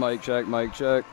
Mic check, mic check.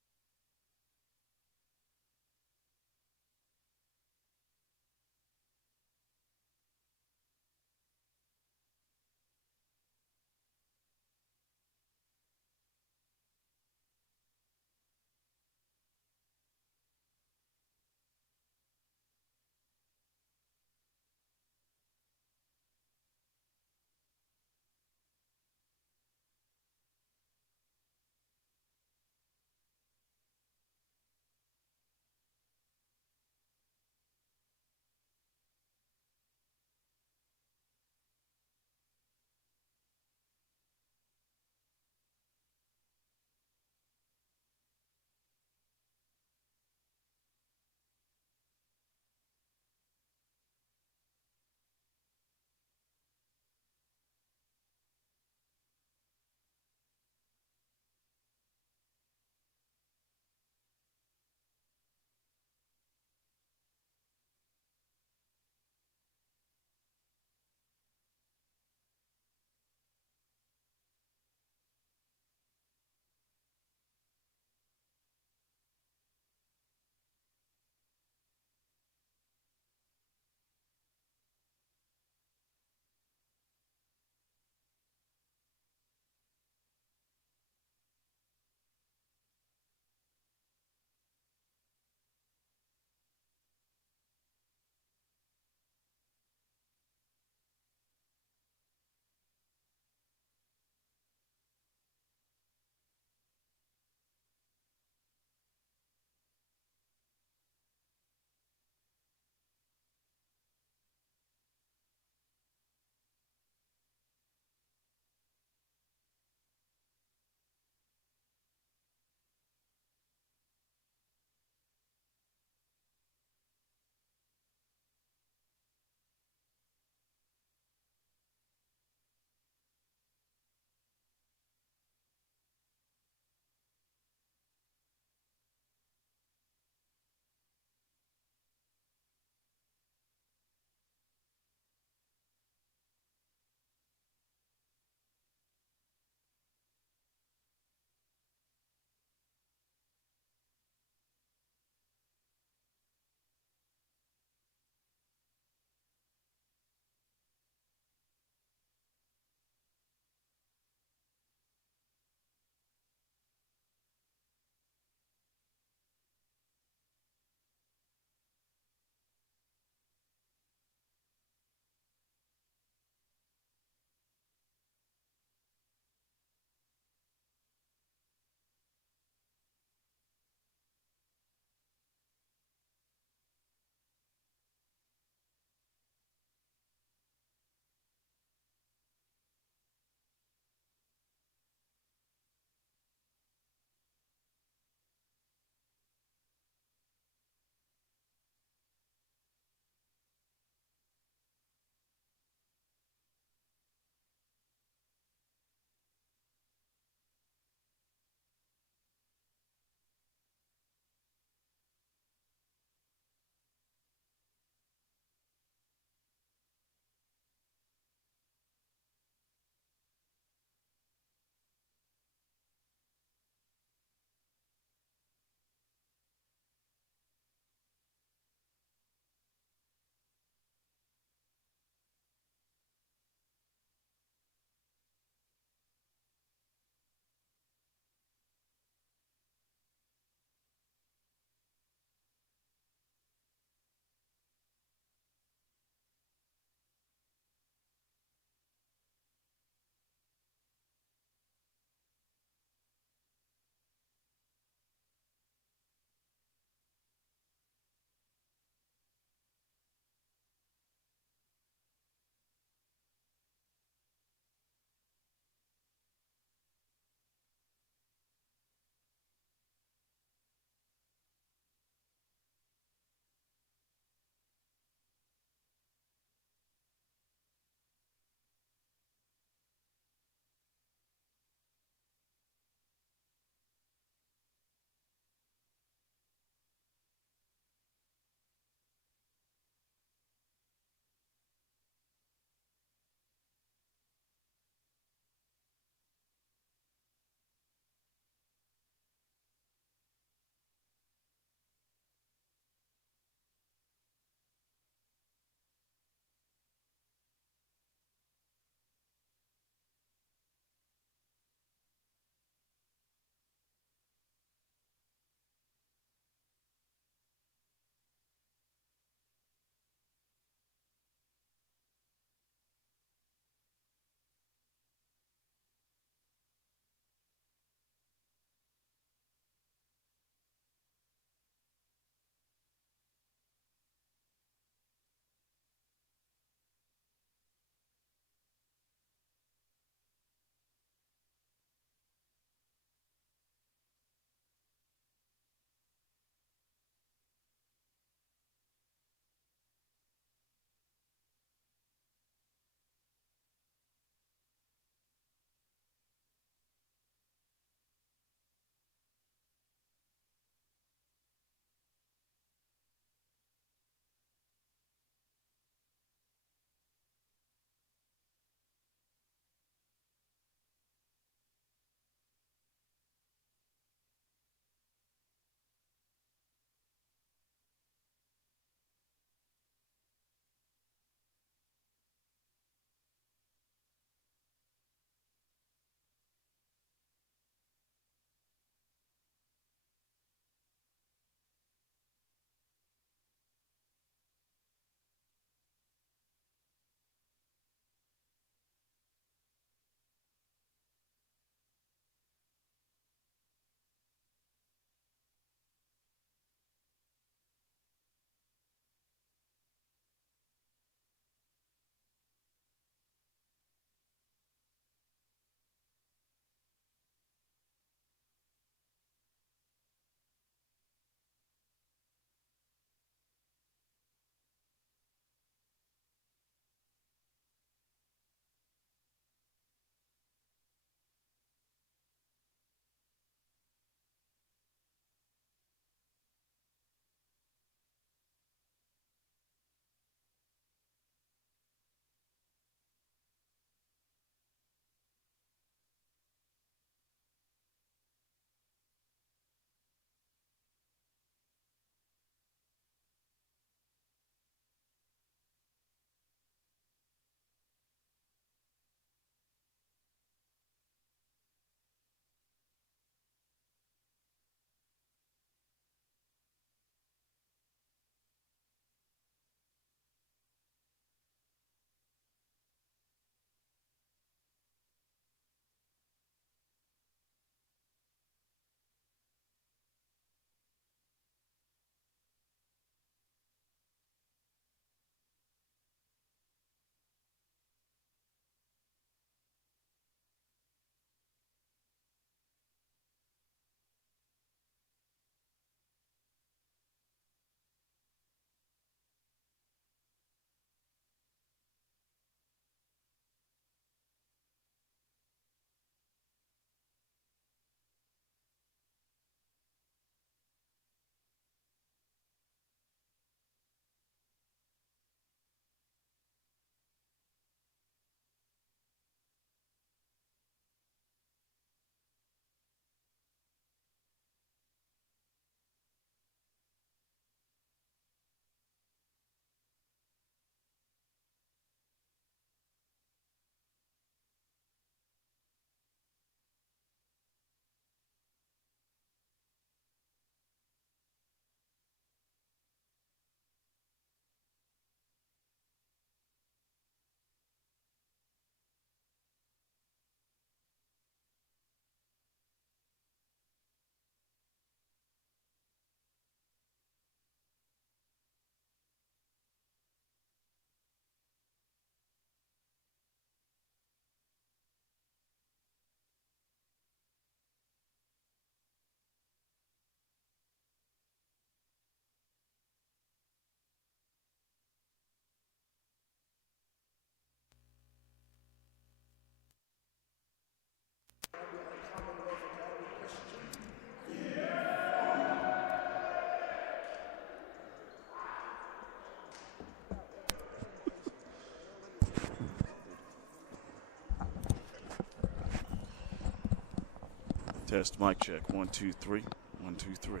Test mic check. 1, 2, 3. 1, 2, 3.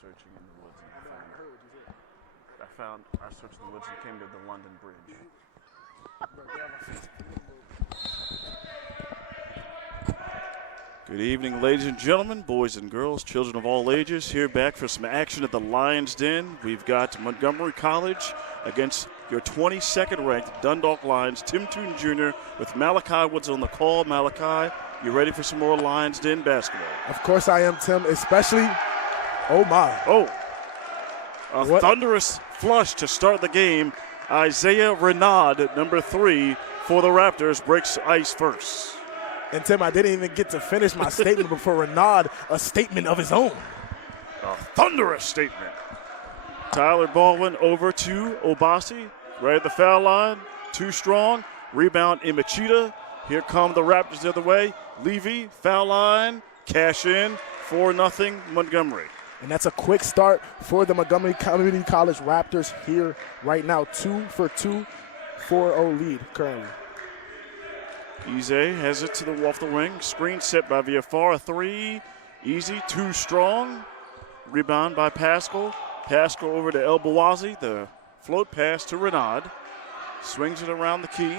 Searching in the woods and I searched the woods and came to the London Bridge. Good evening, ladies and gentlemen, boys and girls, children of all ages, here back for some action at the Lions Den. We've got Montgomery College against your 22nd ranked Dundalk Lions, Tim Tootin Jr. with Malachi Woods on the call. Malachi, you ready for some more Lions Den basketball? Of course I am, Tim, especially. Oh, my. Oh, a thunderous flush to start the game. Isaiah Renaud, number 3 for the Raptors, breaks ice first. And, Tim, I didn't even get to finish my statement before Renaud, a statement of his own. A thunderous statement. Tyler Baldwin over to Obasi, right at the foul line. Too strong. Rebound Imachita. Here come the Raptors the other way. Levy, foul line, cash in, 4-0 Montgomery. And that's a quick start for the Montgomery Community College Raptors here right now. 2 for 2, 4-0 lead currently. Ize has it to the off the wing. Screen set by Viafara. 3, easy, too strong. Rebound by Pascal. Pascal over to El Bawazi. The float pass to Renaud. Swings it around the key.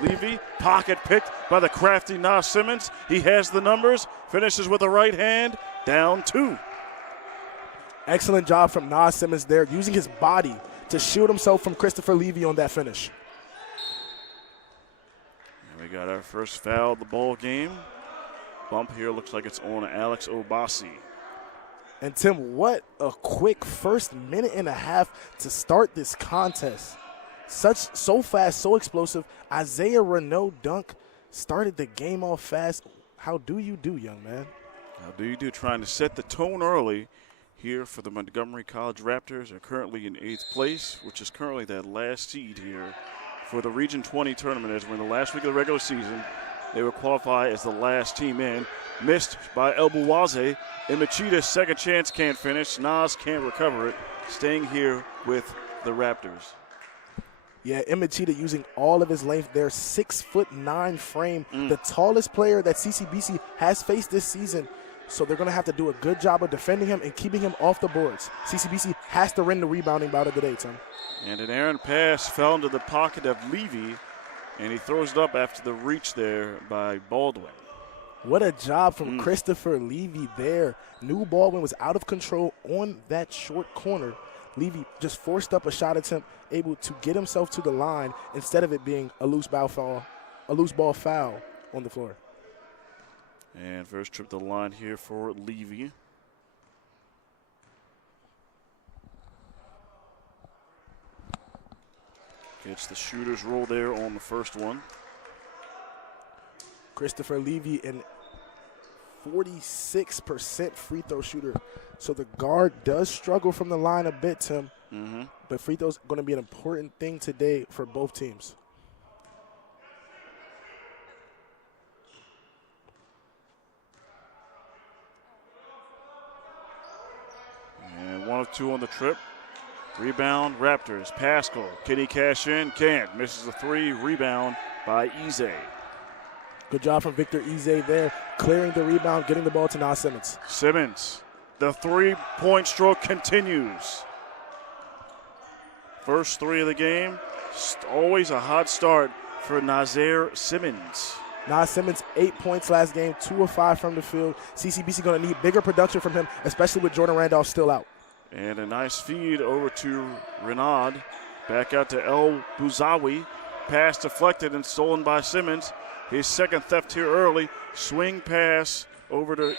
Levy, pocket picked by the crafty Nas Simmons. He has the numbers. Finishes with the right hand. Down 2. Excellent job from Nas Simmons there, using his body to shield himself from Christopher Levy on that finish. And we got our first foul of the ball game. Bump here looks like it's on Alex Obasi. And, Tim, what a quick first minute and a half to start this contest. So fast, so explosive. Isaiah Renaud dunk started the game off fast. How do you do, young man? How do you do? Trying to set the tone early here for the Montgomery College Raptors. Are currently in 8th place, which is currently that last seed here for the Region 20 tournament. As we're in the last week of the regular season, they will qualify as the last team in. Missed by El Bawazi. Imachita's second chance can't finish. Nas can't recover it. Staying here with the Raptors. Yeah, Imachita using all of his length there. 6'9" frame. The tallest player that CCBC has faced this season. So they're going to have to do a good job of defending him and keeping him off the boards. CCBC has to win the rebounding bout of the day, Tim. And an errant pass fell into the pocket of Levy, and he throws it up after the reach there by Baldwin. What a job from Christopher Levy there. Knew Baldwin was out of control on that short corner. Levy just forced up a shot attempt, able to get himself to the line instead of it being a loose ball foul on the floor. And first trip to the line here for Levy. Gets the shooter's roll there on the first one. Christopher Levy, an 46% free throw shooter. So the guard does struggle from the line a bit, Tim. But free throws going to be an important thing today for both teams. And 1 of 2 on the trip. Rebound, Raptors. Pascal. Can he cash in? Can't. Misses the 3. Rebound by Ize. Good job from Victor Ize there, clearing the rebound, getting the ball to Nas Simmons. Simmons. The 3-point stroke continues. First 3 of the game. Always a hot start for Nazir Simmons. Nas Simmons, 8 points last game, 2 of 5 from the field. CCBC going to need bigger production from him, especially with Jordan Randolph still out. And a nice feed over to Renaud. Back out to El Bouzawi. Pass deflected and stolen by Simmons. His second theft here early. Swing pass over to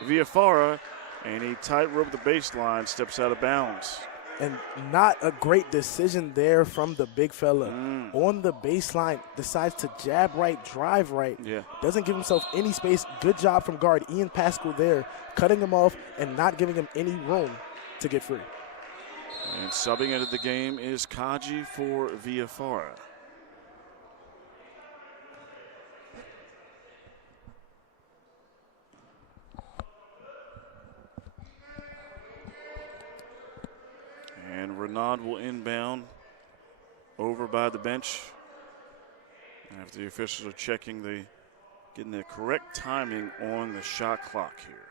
Viafara. And he tightrope the baseline, steps out of bounds. And not a great decision there from the big fella. On the baseline, decides to jab right, drive right. Yeah. Doesn't give himself any space. Good job from guard Ian Pascal there, cutting him off and not giving him any room to get free. And subbing into the game is Kaji for Villafara. And Renaud will inbound over by the bench. After the officials are checking getting the correct timing on the shot clock here.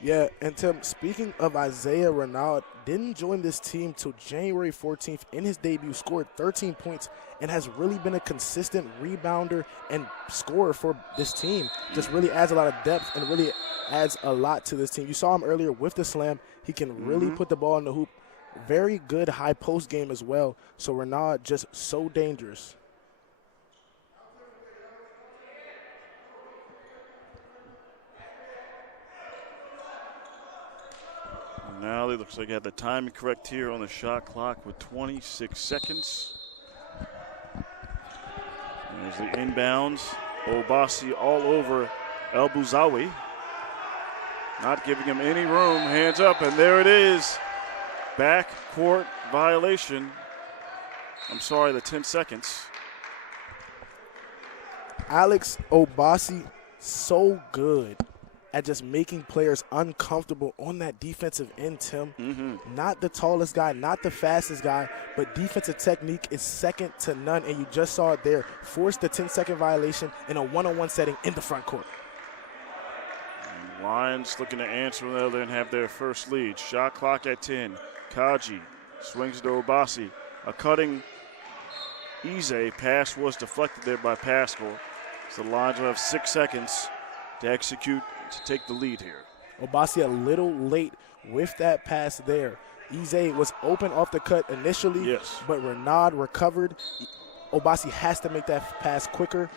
Yeah, and Tim, speaking of Isaiah Renaud, didn't join this team till January 14th. In his debut, scored 13 points and has really been a consistent rebounder and scorer for this team. Just really adds a lot of depth and really adds a lot to this team. You saw him earlier with the slam. He can really put the ball in the hoop. Very good high post game as well. So Renaud just so dangerous. Now it looks like he had the timing correct here on the shot clock with 26 seconds. There's the inbounds. Obasi all over El Bouzawi. Not giving him any room. Hands up, and there it is. Back court violation. I'm sorry, the 10 seconds. Alex Obasi, so good at just making players uncomfortable on that defensive end, Tim. Not the tallest guy, not the fastest guy, but defensive technique is second to none, and you just saw it there. Forced the 10-second violation in a one-on-one setting in the front court. And Lions looking to answer on the other and have their first lead. Shot clock at 10. Kaji swings to Obasi. A cutting Ize pass was deflected there by Pascal. So the Lions will have 6 seconds to execute to take the lead here. Obasi a little late with that pass there. Ize was open off the cut initially, but Renaud recovered. Obasi has to make that pass quicker.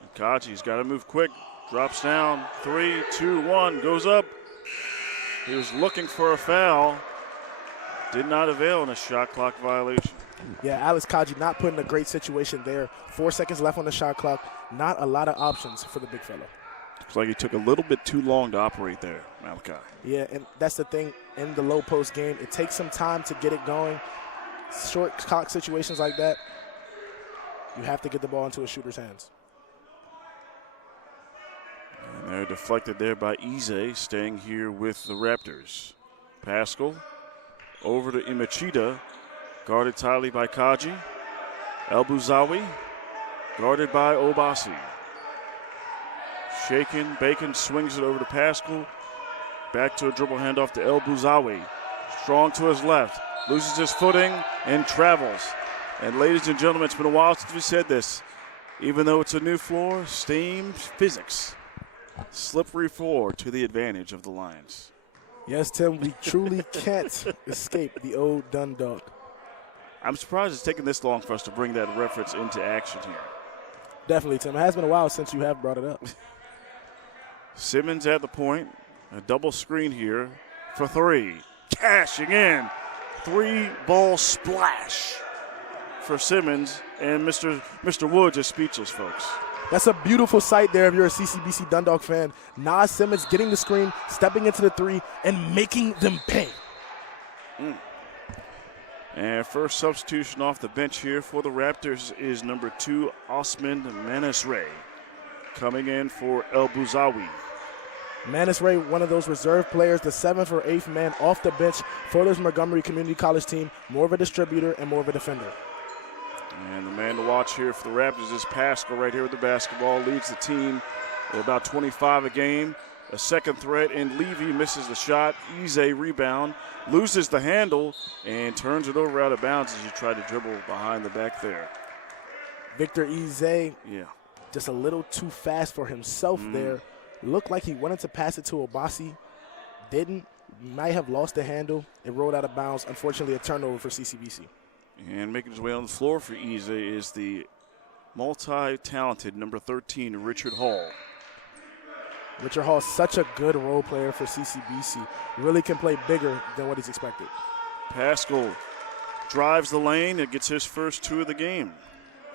And Kaji's got to move quick. Drops down. 3, 2, 1. Goes up. He was looking for a foul. Did not avail in a shot clock violation. Yeah, Alex Kaji not put in a great situation there. 4 seconds left on the shot clock. Not a lot of options for the big fella. Looks like he took a little bit too long to operate there, Malachi. Yeah, and that's the thing in the low post game. It takes some time to get it going. Short clock situations like that, you have to get the ball into a shooter's hands. And they're deflected there by Ize, staying here with the Raptors. Pascal over to Imachida, guarded tightly by Kaji. El Bouzawi, guarded by Obasi. Shaken, Bacon swings it over to Pascal. Back to a dribble handoff to El Bouzawi. Strong to his left, loses his footing and travels. And ladies and gentlemen, it's been a while since we said this. Even though it's a new floor, steam physics. Slippery floor to the advantage of the Lions. Yes, Tim, we truly can't escape the old Dundalk. I'm surprised it's taken this long for us to bring that reference into action here. Definitely, Tim. It has been a while since you have brought it up. Simmons at the point. A double screen here for 3. Cashing in. 3-ball splash for Simmons. And Mr. Woods is speechless, folks. That's a beautiful sight there if you're a CCBC Dundalk fan. Nas Simmons getting the screen, stepping into the 3, and making them pay. And first substitution off the bench here for the Raptors is number 2, Osman Manasre, coming in for El Bouzawi. Manasre, one of those reserve players, the 7th or 8th man off the bench for this Montgomery Community College team, more of a distributor and more of a defender. And the man to watch here for the Raptors is Pascal right here with the basketball. Leads the team at about 25 a game. A second threat, and Levy misses the shot. Ize rebound, loses the handle, and turns it over out of bounds as you try to dribble behind the back there. Victor Ize, just a little too fast for himself there. Looked like he wanted to pass it to Obasi. Didn't. Might have lost the handle. It rolled out of bounds. Unfortunately, a turnover for CCBC. And making his way on the floor for Ize is the multi-talented number 13, Richard Hall. Richard Hall, such a good role player for CCBC. Really can play bigger than what he's expected. Pascal drives the lane and gets his first 2 of the game.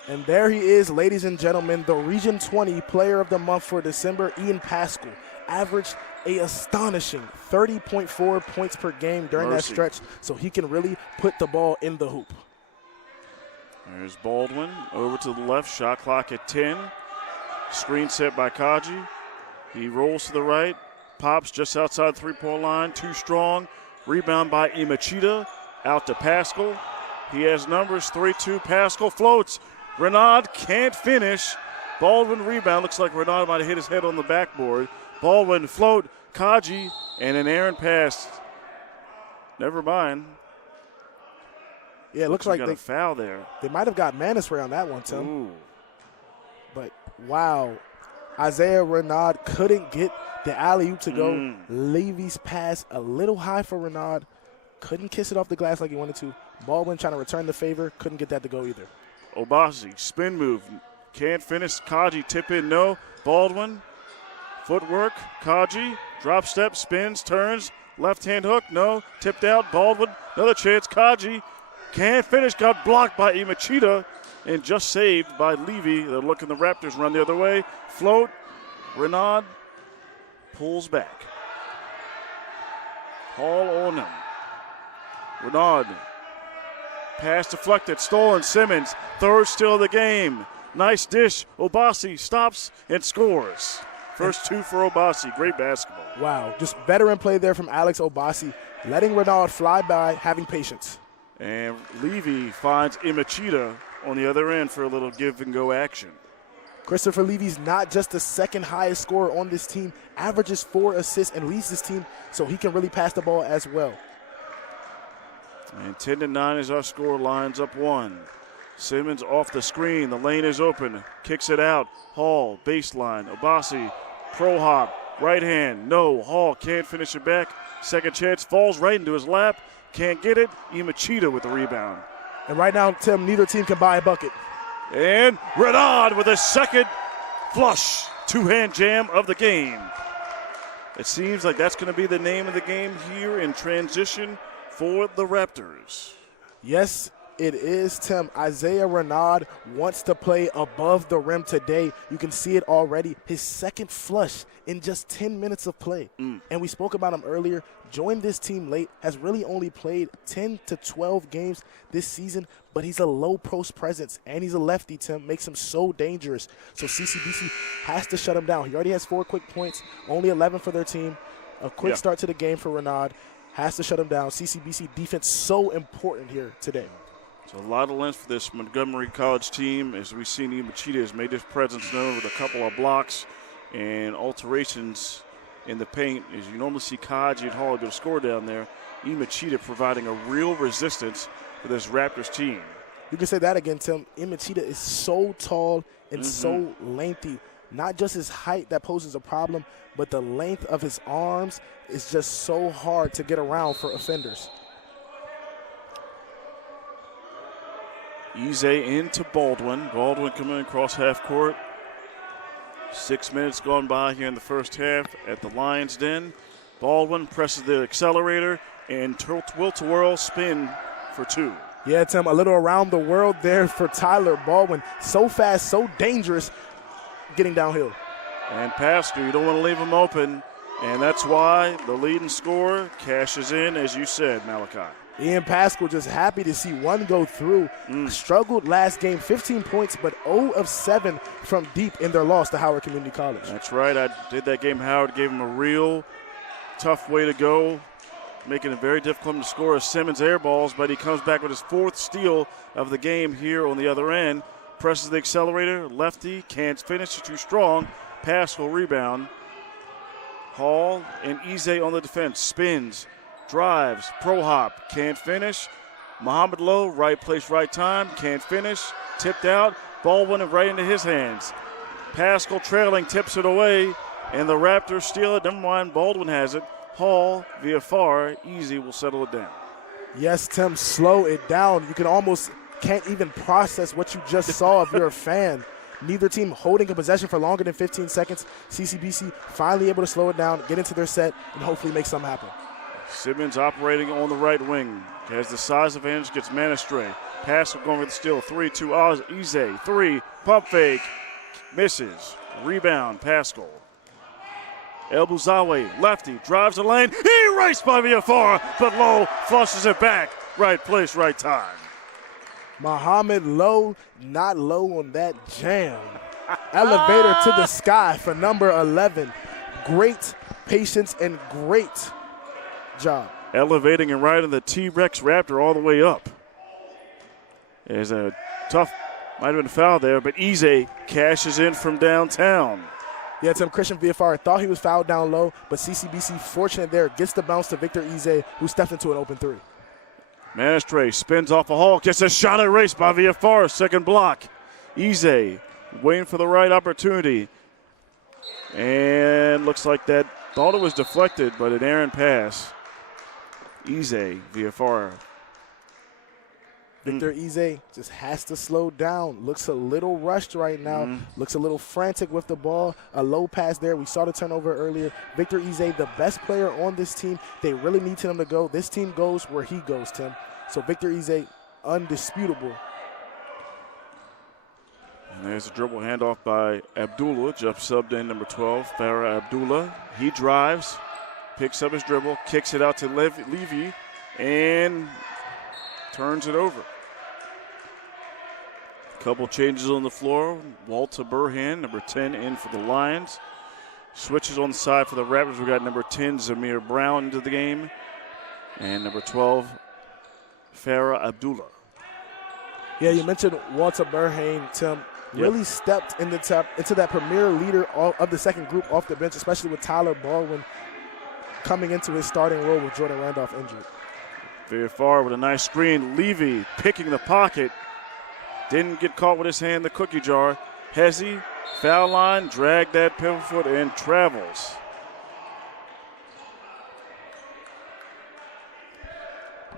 And there he is, ladies and gentlemen, the Region 20 Player of the Month for December, Ian Pascal. Averaged a astonishing 30.4 points per game during that stretch, so he can really put the ball in the hoop. There's Baldwin over to the left, shot clock at 10. Screen set by Kaji. He rolls to the right, pops just outside the three-point line, too strong. Rebound by Imachita, out to Pascal. He has numbers, 3-2, Pascal floats. Renaud can't finish. Baldwin rebound, looks like Renaud might have hit his head on the backboard. Baldwin float, Kaji, and an errant pass. Never mind. Yeah, it looks like they got a foul there. They might have got mana spray on that one, Tim. Ooh. But, wow. Isaiah Renaud couldn't get the alley-oop to go. Levy's pass a little high for Renaud. Couldn't kiss it off the glass like he wanted to. Baldwin trying to return the favor. Couldn't get that to go either. Obasi, spin move. Can't finish. Kaji, tip in, no. Baldwin, footwork. Kaji, drop step, spins, turns. Left-hand hook, no. Tipped out. Baldwin, another chance. Kaji, can't finish. Got blocked by Imachita and just saved by Levy. They're looking the Raptors run the other way. Float. Renaud pulls back. Hall on him. Renaud. Pass deflected, stolen. Simmons, third steal of the game. Nice dish. Obasi stops and scores. First 2 for Obasi. Great basketball. Wow, just veteran play there from Alex Obasi, letting Renaud fly by, having patience. And Levy finds Imachita on the other end for a little give-and-go action. Christopher Levy's not just the second highest scorer on this team, averages 4 assists and leads this team, so he can really pass the ball as well. And 10-9 is our score, lines up 1. Simmons off the screen, the lane is open, kicks it out. Hall, baseline, Obasi, pro hop, right hand, no. Hall can't finish it back. Second chance, falls right into his lap, can't get it. Imachita with the rebound. And right now, Tim, neither team can buy a bucket. And Renaud with a second flush, 2-hand jam of the game. It seems like that's going to be the name of the game here in transition for the Raptors. Yes, it is, Tim. Isaiah Renaud wants to play above the rim today. You can see it already. His second flush in just 10 minutes of play. And we spoke about him earlier. Joined this team late, has really only played 10 to 12 games this season, but he's a low post presence, and he's a lefty, Tim. Makes him so dangerous. So CCBC has to shut him down. He already has 4 quick points, only 11 for their team. A quick start to the game for Renaud. Has to shut him down. CCBC defense so important here today. So a lot of length for this Montgomery College team. As we've seen, Imachita has made his presence known with a couple of blocks and alterations in the paint. As you normally see Kaji and Hall go to score down there, Imachita providing a real resistance for this Raptors team. You can say that again, Tim. Imachita is so tall and so lengthy. Not just his height that poses a problem, but the length of his arms is just so hard to get around for offenders. Ize into Baldwin. Baldwin coming across half court. 6 minutes gone by here in the first half at the Lions' Den. Baldwin presses the accelerator and will-to-whirl spin for 2. Yeah, Tim, a little around the world there for Tyler Baldwin. So fast, so dangerous, getting downhill. And Pascal, you don't want to leave him open, and that's why the leading scorer cashes in, as you said, Malachi. Ian Pascal just happy to see one go through. Struggled last game, 15 points, but 0 of 7 from deep in their loss to Howard Community College. That's right. I did that game. Howard gave him a real tough way to go, making it very difficult to score Simmons air balls, but he comes back with his 4th steal of the game here on the other end. Presses the accelerator. Lefty can't finish. Too strong. Pascal rebound. Hall and Ize on the defense. Spins. Drives, pro hop, can't finish. Muhammad Lowe, right place, right time, can't finish. Tipped out, ball went right into his hands. Pascal trailing, tips it away, and the Raptors steal it. Never mind, Baldwin has it. Hall, via far, Easy will settle it down. Yes, Tim, slow it down. You can almost can't even process what you just saw if you're a fan. Neither team holding a possession for longer than 15 seconds. CCBC finally able to slow it down, get into their set, and hopefully make something happen. Simmons operating on the right wing. Has the size advantage, gets Manistray. Pass going with the steal. 3-2 Oz. Ize. 3. Pump fake. Misses. Rebound. Pascal. El Bouzawi, lefty, drives the lane. Erased by Viafara, but Lowe flushes it back. Right place, right time. Muhammad Lowe, not low on that jam. Elevator to the sky for number 11. Great patience and great job. Elevating and riding the T-Rex Raptor all the way up. There's a tough, might have been a foul there, but Ize cashes in from downtown. Yeah, Tim, Christian Viafara thought he was fouled down low, but CCBC fortunate there, gets the bounce to Victor Ize, who stepped into an open three. Manistray spins off a hawk, gets a shot erased by Viafara, second block. Ize waiting for the right opportunity. And looks like that, thought it was deflected, but an errant pass. Ize, Viafara. Victor Ize just has to slow down. Looks a little rushed right now. Looks a little frantic with the ball. A low pass there. We saw the turnover earlier. Victor Ize, the best player on this team. They really need him to go. This team goes where he goes, Tim. So Victor Ize, undisputable. And there's a dribble handoff by Abdullah. Just subbed in number 12, Farah Abdullah. He drives, picks up his dribble, kicks it out to Levy, and turns it over. Couple changes on the floor. Walter Burhan, number 10, in for the Lions. Switches on the side for the Raptors. We got number 10, Zamir Brown, into the game. And number 12, Farah Abdullah. Yeah, you mentioned Walter Burhan, Tim. Really stepped into that premier leader of the second group off the bench, especially with Tyler Baldwin coming into his starting role with Jordan Randolph injured. Very far with a nice screen. Levy picking the pocket. Didn't get caught with his hand in the cookie jar. Hezzy, foul line, dragged that pivot foot and travels.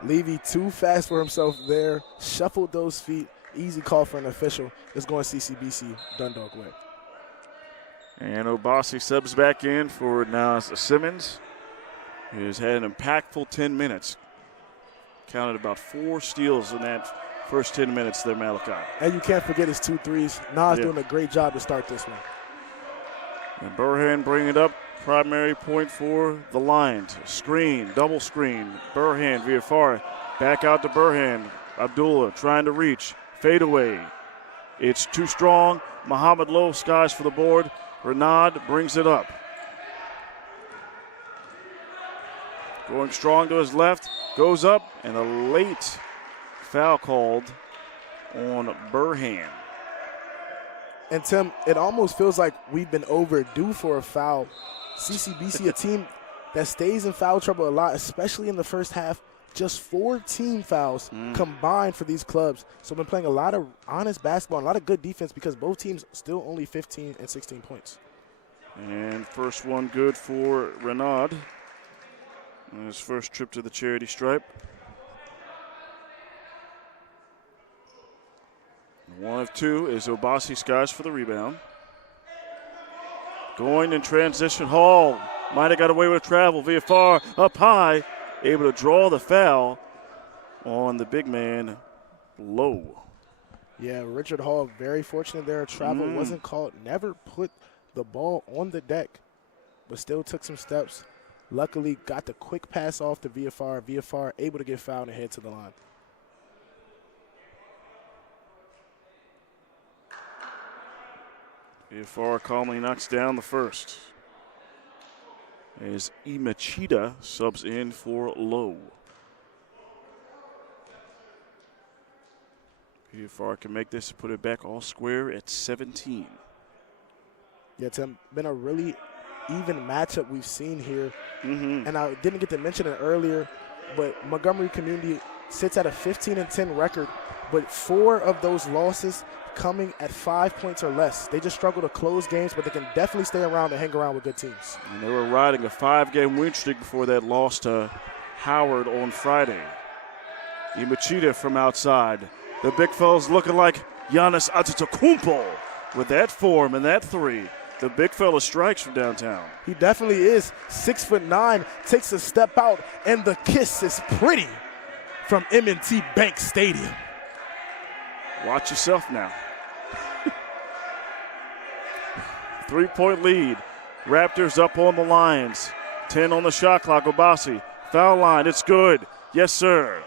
Levy too fast for himself there. Shuffled those feet. Easy call for an official. It's going CCBC Dundalk way. And Obasi subs back in for now Simmons, who's had an impactful 10 minutes. Counted about 4 steals in that first 10 minutes there, Malachi. And you can't forget his 2 threes. Nas doing a great job to start this one. And Burhan bringing it up. Primary point for the Lions. Screen, double screen. Burhan, Viafara, back out to Burhan. Abdullah trying to reach. Fadeaway. It's too strong. Muhammad Lowe skies for the board. Renaud brings it up. Going strong to his left. Goes up, and a late foul called on Burhan. And, Tim, it almost feels like we've been overdue for a foul. CCBC, a team that stays in foul trouble a lot, especially in the first half. Just 14 fouls combined for these clubs. So we've been playing a lot of honest basketball, a lot of good defense because both teams still only 15 and 16 points. And first one good for Renaud. On his first trip to the charity stripe. 1 of 2 is Obasi skies for the rebound. Going in transition. Hall might have got away with travel. Viafara up high. Able to draw the foul on the big man, Lowe. Yeah, Richard Hall very fortunate there. Travel wasn't called. Never put the ball on the deck, but still took some steps. Luckily, got the quick pass off to Viafara. Viafara able to get fouled and head to the line. Viafara calmly knocks down the first. As Imachida subs in for Lowe. Viafara can make this, put it back all square at 17. Yeah, Tim, been a really even matchup we've seen here. And I didn't get to mention it earlier, but Montgomery Community sits at a 15-10 record, but 4 of those losses coming at 5 points or less. They just struggle to close games, but they can definitely stay around and hang around with good teams. And they were riding a 5-game win streak before that loss to Howard on Friday. Imachida from outside. The big fella's looking like Giannis Antetokounmpo. with that form and that three. The big fella strikes from downtown. He definitely is. 6'9", takes a step out, and the kiss is pretty from M&T Bank Stadium. Watch yourself now. 3-point lead. Raptors up on the Lions. 10 on the shot clock. Obasi, foul line. It's good. Yes, sir.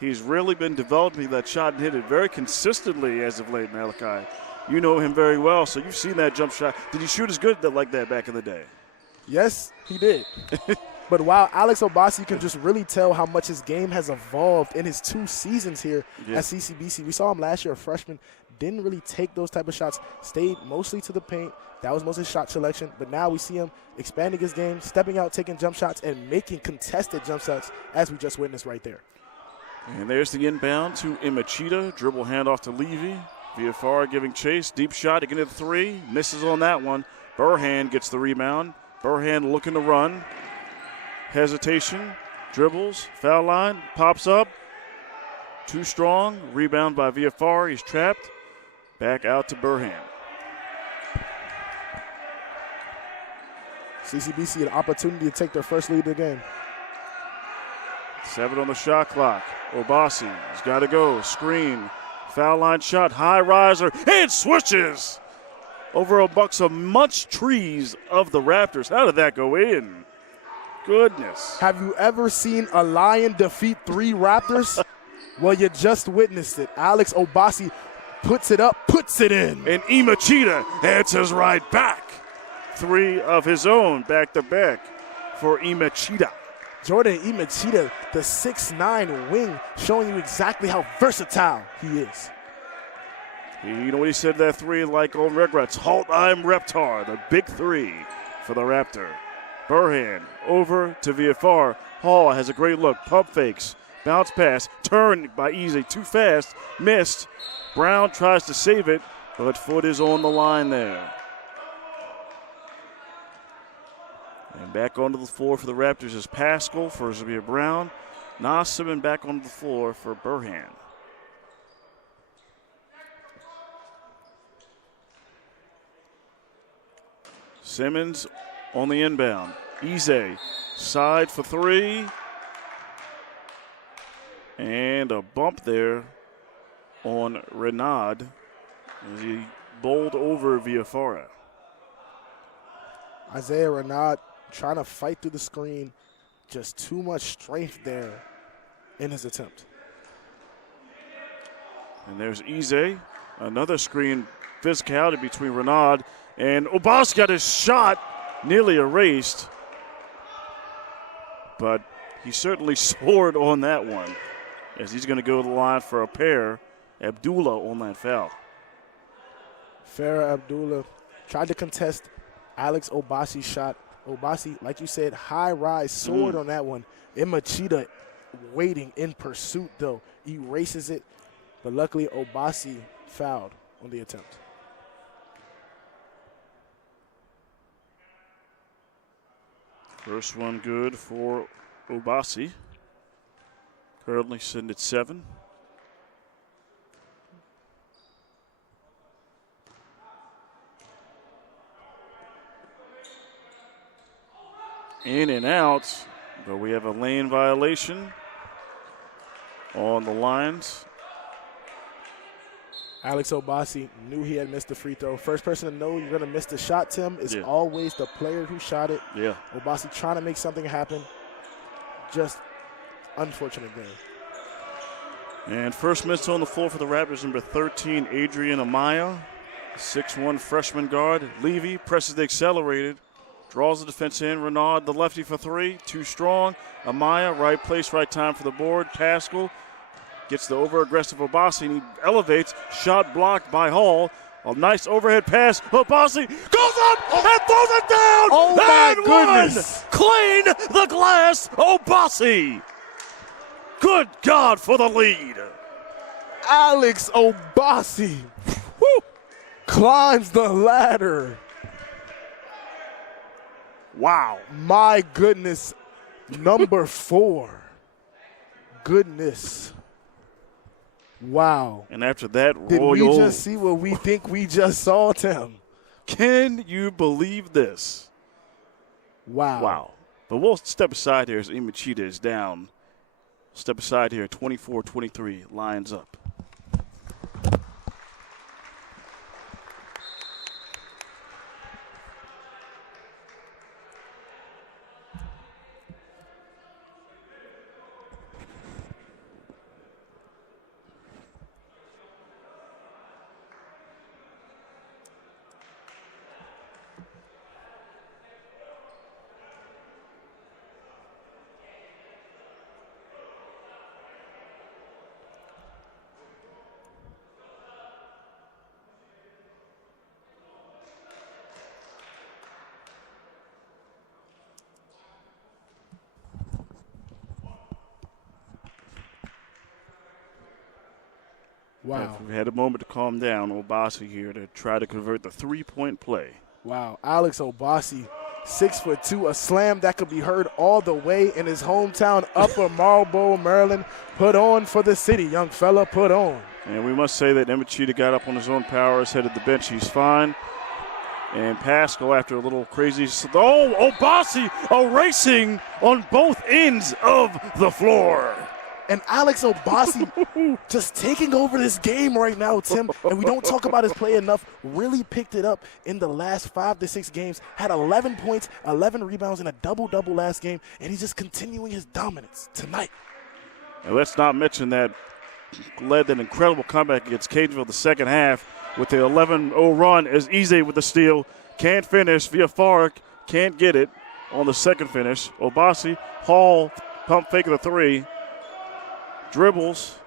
He's really been developing that shot and hit it very consistently as of late, Malachi. You know him very well, so you've seen that jump shot. Did he shoot as good like that back in the day? Yes, he did. But wow, Alex Obasi can just really tell how much his game has evolved in his 2 seasons here at CCBC. We saw him last year, a freshman, didn't really take those type of shots, stayed mostly to the paint. That was most of his shot selection. But now we see him expanding his game, stepping out, taking jump shots, and making contested jump shots, as we just witnessed right there. And there's the inbound to Imachita. Dribble handoff to Levy. VFR giving chase. Deep shot to get the 3. Misses on that one. Burhan gets the rebound. Burhan looking to run. Hesitation. Dribbles. Foul line. Pops up. Too strong. Rebound by VFR. He's trapped. Back out to Burhan. CCBC an opportunity to take their first lead of the game. 7 on the shot clock. Obasi has got to go. Screen. Foul line shot. High riser. And switches over a much trees of the Raptors. How did that go in? Goodness. Have you ever seen a Lion defeat 3 Raptors? Well, you just witnessed it. Alex Obasi puts it up, puts it in. And Imachita answers right back. 3 of his own back-to-back for Imachita. Jordan Imachita, the 6'9" wing, showing you exactly how versatile he is. You know what he said that 3 like on regrets? Halt, I'm Reptar, the big 3 for the Raptor. Burhan over to VFR. Hall has a great look, pump fakes, bounce pass, turned by Easy, too fast, missed. Brown tries to save it, but foot is on the line there. And back onto the floor for the Raptors is Pascal for Xavier Brown. Nassim back onto the floor for Burhan. Simmons on the inbound. Ize, side for 3. And a bump there on Renaud as he bowled over Viafara. Isaiah Renaud trying to fight through the screen. Just too much strength there in his attempt. And there's Ize. Another screen physicality between Renaud and Obasi got his shot nearly erased. But he certainly soared on that one as he's going to go to the line for a pair. Abdullah on that foul. Farah Abdullah tried to contest Alex Obasi's shot. Obasi, like you said, high rise, soared on that one. Imachita waiting in pursuit, though. Erases it, but luckily Obasi fouled on the attempt. First one good for Obasi. Currently sitting at 7. In and out, but we have a lane violation on the lines. Alex Obasi knew he had missed the free throw. First person to know you're going to miss the shot, Tim, is always the player who shot it. Yeah. Obasi trying to make something happen. Just unfortunate game. And first minutes on the floor for the Raptors, number 13, Adrian Amaya, 6'1" freshman guard. Levy presses the accelerated. Draws the defense in. Renaud, the lefty for 3. Too strong. Amaya, right place, right time for the board. Pascal gets the over-aggressive Obasi, and he elevates. Shot blocked by Hall. A nice overhead pass. Obasi goes up and throws it down. Oh, my goodness. Clean the glass. Obasi. Good God for the lead. Alex Obasi climbs the ladder. Wow. My goodness. Number 4. Goodness. Wow. And after that, Did Royal. we just see what we think we just saw, Tim? Can you believe this? Wow. Wow. But we'll step aside here as Imachita is down. Step aside here, 24-23, Lions up. Wow. We had a moment to calm down. Obasi here to try to convert the three-point play. Wow. Alex Obasi, 6'2", a slam that could be heard all the way in his hometown, Upper Marlboro, Maryland. Put on for the city, young fella, put on. And we must say that Imachita got up on his own power, is headed to the bench. He's fine. And Pascal, after a little crazy, Obasi erasing on both ends of the floor. And Alex Obasi just taking over this game right now, Tim. And we don't talk about his play enough. Really picked it up in the last 5 to 6 games. Had 11 points, 11 rebounds, and a double-double last game. And he's just continuing his dominance tonight. And let's not mention that led an incredible comeback against Cadenville the second half with the 11-0 run as Eze with the steal. Can't finish. Viafara can't get it on the second finish. Obasi, Hall, pump fake of the three. Dribbles,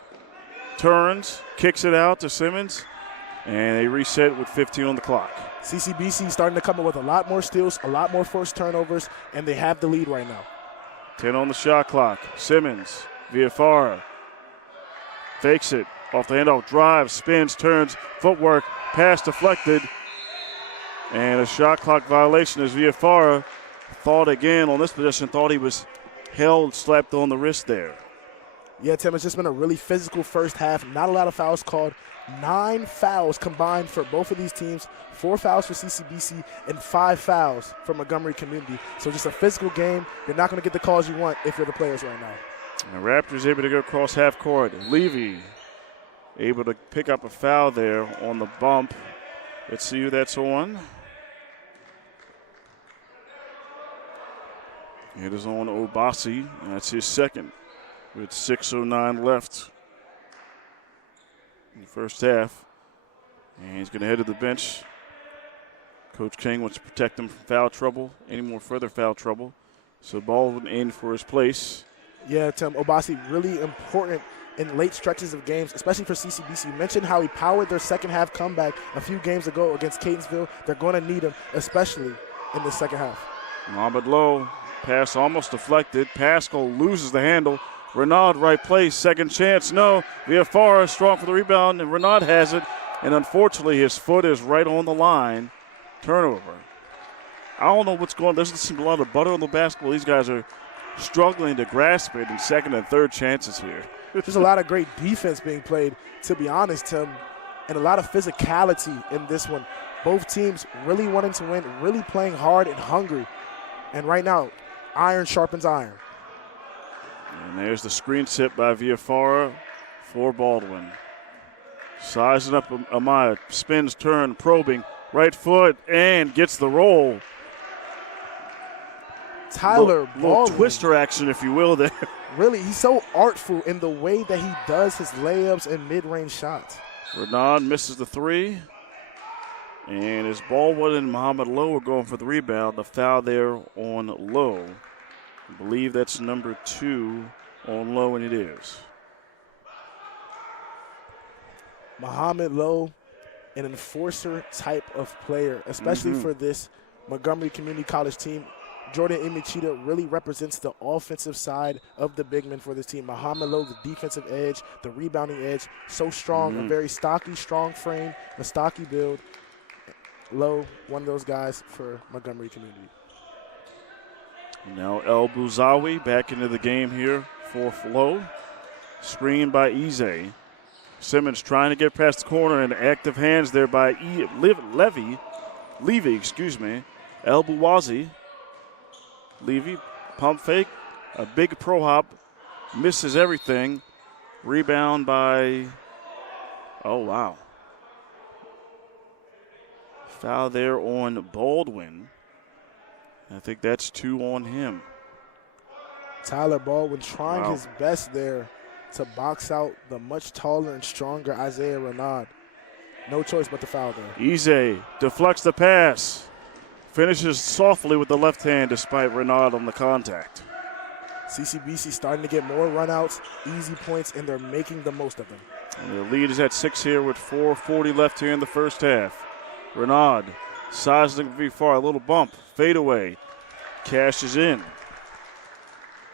turns, kicks it out to Simmons, and they reset with 15 on the clock. CCBC starting to come in with a lot more steals, a lot more forced turnovers, and they have the lead right now. 10 on the shot clock. Simmons, Viafara, fakes it, off the handoff, drives, spins, turns, footwork, pass deflected, and a shot clock violation as Viafara thought again on this possession, thought he was held, slapped on the wrist there. Yeah, Tim, it's just been a really physical first half. Not a lot of fouls called. 9 fouls combined for both of these teams. 4 fouls for CCBC and 5 fouls for Montgomery Community. So just a physical game. You're not going to get the calls you want if you're the players right now. And Raptors able to go across half court. Levy able to pick up a foul there on the bump. Let's see who that's on. It is on Obasi. That's his second. With 6:09 left in the first half. And he's going to head to the bench. Coach King wants to protect him from foul trouble, any more further foul trouble. So Baldwin in for his place. Yeah, Tim, Obasi really important in late stretches of games, especially for CCBC. You mentioned how he powered their second half comeback a few games ago against Catonsville. They're going to need him, especially in the second half. Mohamed Lowe, pass almost deflected. Pascal loses the handle. Renaud, right place, second chance, no. Viafara strong for the rebound, and Renaud has it. And unfortunately, his foot is right on the line. Turnover. I don't know what's going on. There doesn't seem a lot of butter on the basketball. These guys are struggling to grasp it in second and third chances here. There's a lot of great defense being played, to be honest, Tim, and a lot of physicality in this one. Both teams really wanting to win, really playing hard and hungry. And right now, iron sharpens iron. And there's the screen set by Viafara for Baldwin. Sizing up Amaya, spins, turn, probing, right foot, and gets the roll. Tyler Baldwin. Little twister action, if you will, there. Really, he's so artful in the way that he does his layups and mid-range shots. Renaud misses the three. And as Baldwin and Mohamed Lowe are going for the rebound, the foul there on Lowe. I believe that's number 2 on Lowe, and it is. Mohamed Lowe, an enforcer type of player, especially for this Montgomery Community College team. Jordan Imachita really represents the offensive side of the big men for this team. Mohamed Lowe, the defensive edge, the rebounding edge, so strong, a very stocky, strong frame, a stocky build. Lowe, one of those guys for Montgomery Community. Now El Bouzawi back into the game here for Lowe. Screen by Eze. Simmons trying to get past the corner and active hands there by Levy, excuse me. El Bouazi. Levy, pump fake, a big pro hop, misses everything. Rebound by, oh wow. Foul there on Baldwin. I think that's 2 on him. Tyler Baldwin trying his best there to box out the much taller and stronger Isaiah Renaud. No choice but to foul there. Eze deflects the pass. Finishes softly with the left hand despite Renaud on the contact. CCBC starting to get more runouts, easy points, and they're making the most of them. And the lead is at 6 here with 4:40 left here in the first half. Renaud sizing V far, a little bump, fade away, cashes in.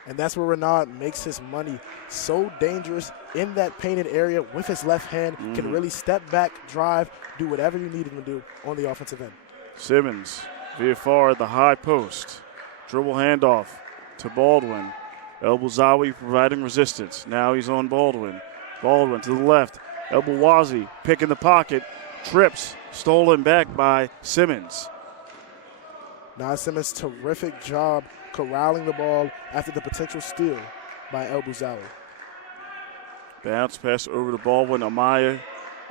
And that's where Renaud makes his money. So dangerous in that painted area with his left hand, can really step back, drive, do whatever you need him to do on the offensive end. Simmons, VFR at the high post. Dribble handoff to Baldwin. El Bouazi providing resistance. Now he's on Baldwin. Baldwin to the left. El Bouazi picking the pocket. Trips, stolen back by Simmons. Nas Simmons, terrific job corralling the ball after the potential steal by El Bouazi. Bounce pass over to Baldwin. Amaya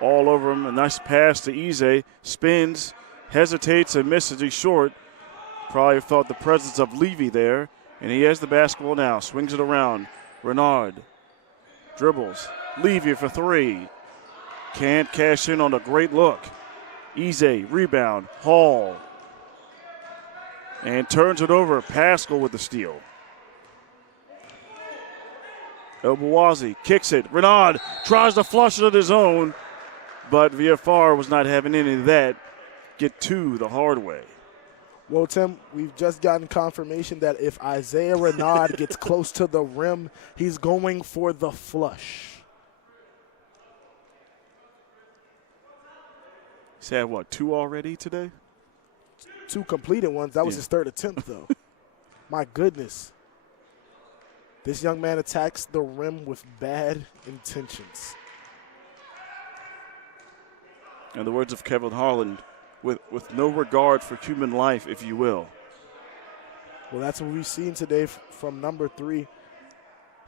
all over him. A nice pass to Eze. Spins, hesitates, and misses. He's short. Probably felt the presence of Levy there. And he has the basketball now. Swings it around. Renaud dribbles. Levy for 3. Can't cash in on a great look. Eze, rebound. Hall. And turns it over. Pascal with the steal. El Bouazi kicks it. Renaud tries to flush it at his own, but VFR was not having any of that. Get 2 the hard way. Well, Tim, we've just gotten confirmation that if Isaiah Renaud gets close to the rim, he's going for the flush. He's had, 2 already today? 2 completed ones. That was his 3rd attempt, though. My goodness. This young man attacks the rim with bad intentions. In the words of Kevin Harlan, with no regard for human life, if you will. Well, that's what we've seen today from number 3.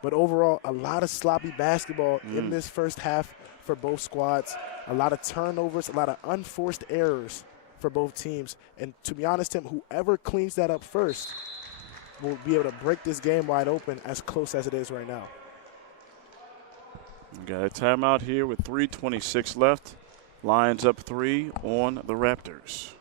But overall, a lot of sloppy basketball in this first half for both squads. A lot of turnovers, a lot of unforced errors for both teams. And to be honest, Tim, whoever cleans that up first will be able to break this game wide open as close as it is right now. Got a timeout here with 3:26 left. Lions up 3 on the Raptors.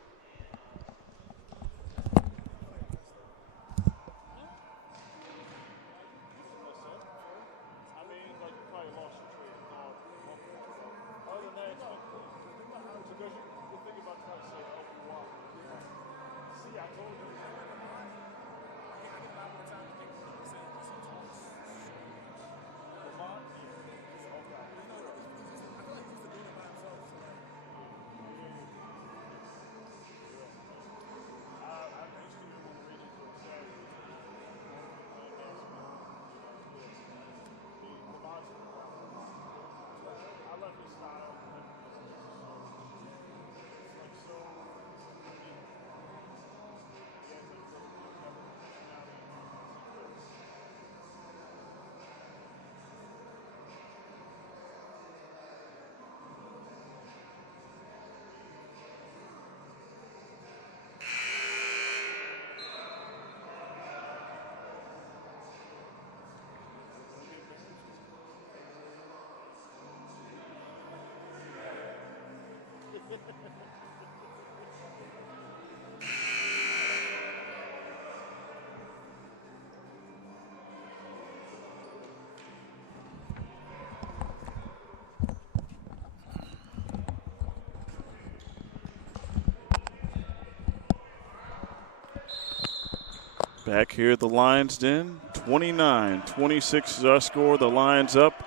Back here at the Lions Den, 29-26 is our score. The Lions up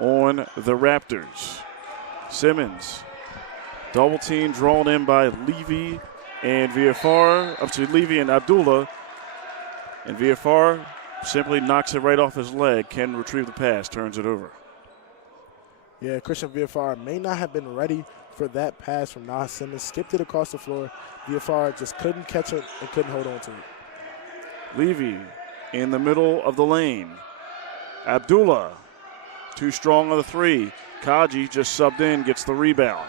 on the Raptors. Simmons, double team drawn in by Levy and VFR, up to Levy and Abdullah. And VFR simply knocks it right off his leg, can retrieve the pass, turns it over. Yeah, Christian Viafara may not have been ready for that pass from Nas Simmons. Skipped it across the floor. Viafara just couldn't catch it and couldn't hold on to it. Levy in the middle of the lane. Abdullah, too strong on the three. Kaji just subbed in, gets the rebound.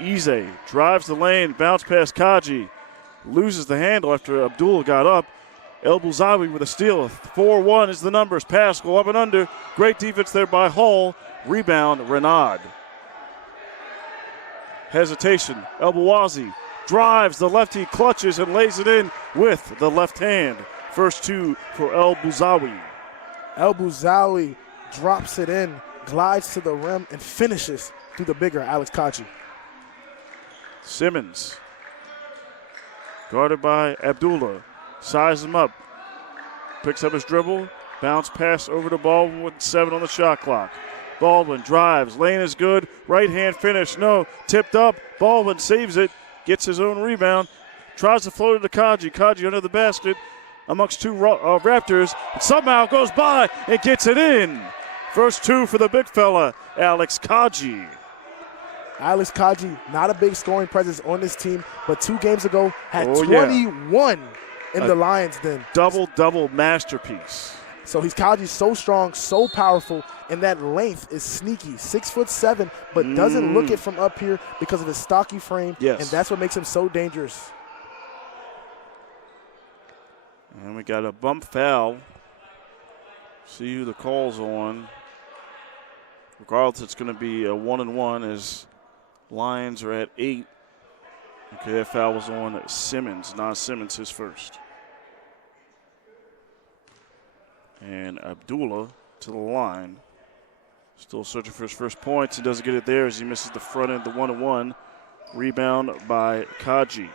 Ize drives the lane, bounce past Kaji. Loses the handle after Abdullah got up. El Bouzawi with a steal. 4-1 is the numbers. Pascal up and under. Great defense there by Hall. Rebound, Renaud. Hesitation. El Bouazi drives the lefty, clutches and lays it in with the left hand. First two for El Bouzawi. El Bouzawi drops it in, glides to the rim, and finishes through the bigger Alex Kaji. Simmons, guarded by Abdullah, sizes him up, picks up his dribble, bounce pass over to Baldwin with 7 on the shot clock. Baldwin drives, lane is good, right hand finish, no, tipped up, Baldwin saves it, gets his own rebound, tries to float it to Kaji. Kaji under the basket amongst two Raptors, and somehow goes by and gets it in. First two for the big fella, Alex Kaji. Alex Kaji, not a big scoring presence on this team, but 2 games ago had 21 in the Lions den. Double masterpiece. So Kaji's so strong, so powerful, and that length is sneaky. 6'7", but doesn't look it from up here because of his stocky frame, and that's what makes him so dangerous. And we got a bump foul. See who the call's on. Regardless, it's going to be a 1-and-1 as Lions are at 8. Okay, that foul was on Simmons, Simmons, his first. And Abdullah to the line. Still searching for his first points. He doesn't get it there as he misses the front end, the 1-and-1. Rebound by Kaji.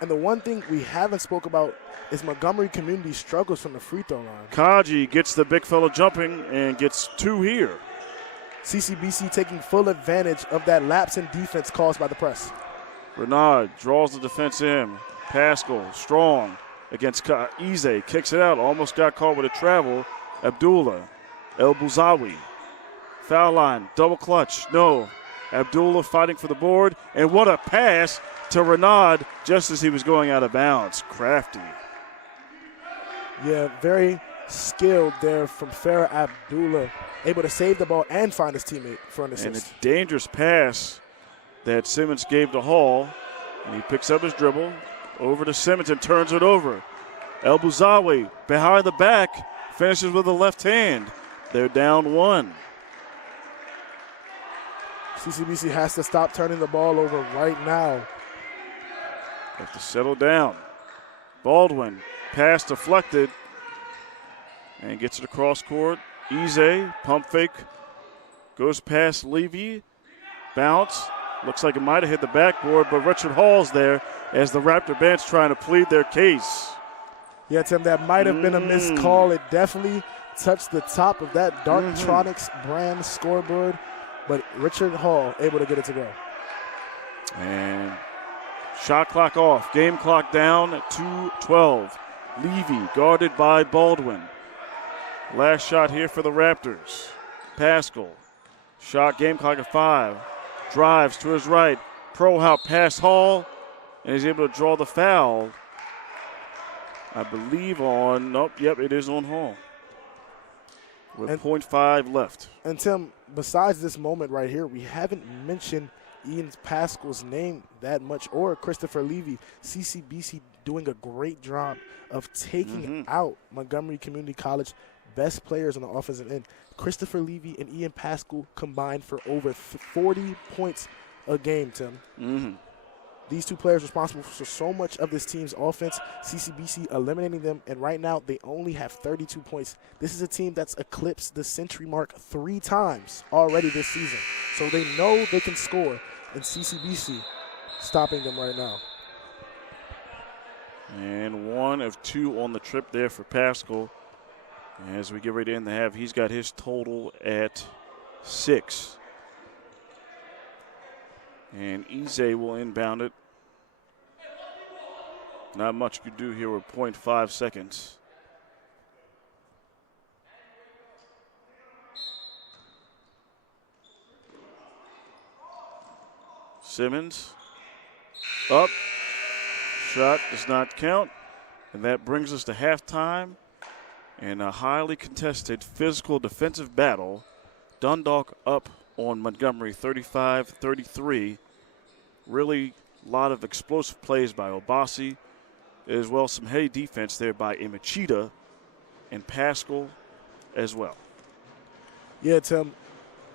And the one thing we haven't spoke about is Montgomery Community struggles from the free throw line. Kaji gets the big fella jumping and gets 2 here. CCBC taking full advantage of that lapse in defense caused by the press. Renaud draws the defense in. Pascal, strong against Ize, kicks it out. Almost got caught with a travel. Abdullah, El Bouzawi. Foul line, double clutch, no. Abdullah fighting for the board, and what a pass to Renaud just as he was going out of bounds. Crafty. Yeah, very skilled there from Farah Abdullah, able to save the ball and find his teammate for an assist. And a dangerous pass that Simmons gave to Hall, and he picks up his dribble over to Simmons and turns it over. El Bouzawi behind the back, finishes with the left hand. They're down 1. CCBC has to stop turning the ball over right now. Have to settle down. Baldwin, pass deflected, and gets it across court. Ize, pump fake, goes past Levy, bounce. Looks like it might have hit the backboard, but Richard Hall's there as the Raptor bench trying to plead their case. Yeah, Tim, that might have been a missed call. It definitely touched the top of that Darktronics brand scoreboard, but Richard Hall able to get it to go. And shot clock off, game clock down at 2:12. Levy guarded by Baldwin. Last shot here for the Raptors. Pascal, shot, game clock at 5. Drives to his right, pro-hop past Hall, and he's able to draw the foul. I believe on, it is on Hall. With 0.5 left. And Tim, besides this moment right here, we haven't mentioned Ian Pascal's name that much, or Christopher Levy. CCBC doing a great job of taking out Montgomery Community College best players on the offensive end. Christopher Levy and Ian Pascal combined for over 40 points a game, Tim. These two players responsible for so much of this team's offense. CCBC eliminating them, and right now they only have 32 points. This is a team that's eclipsed the century mark 3 times already this season. So they know they can score, and CCBC stopping them right now. And 1 of 2 on the trip there for Pascal. As we get ready to end the half, he's got his total at 6. And Ize will inbound it. Not much you can do here with 0.5 seconds. Simmons up. Shot does not count. And that brings us to halftime and a highly contested physical defensive battle. Dundalk up on Montgomery 35-33. Really a lot of explosive plays by Obasi, as well as some heady defense there by Imachita and Pascal as well. Yeah, Tim,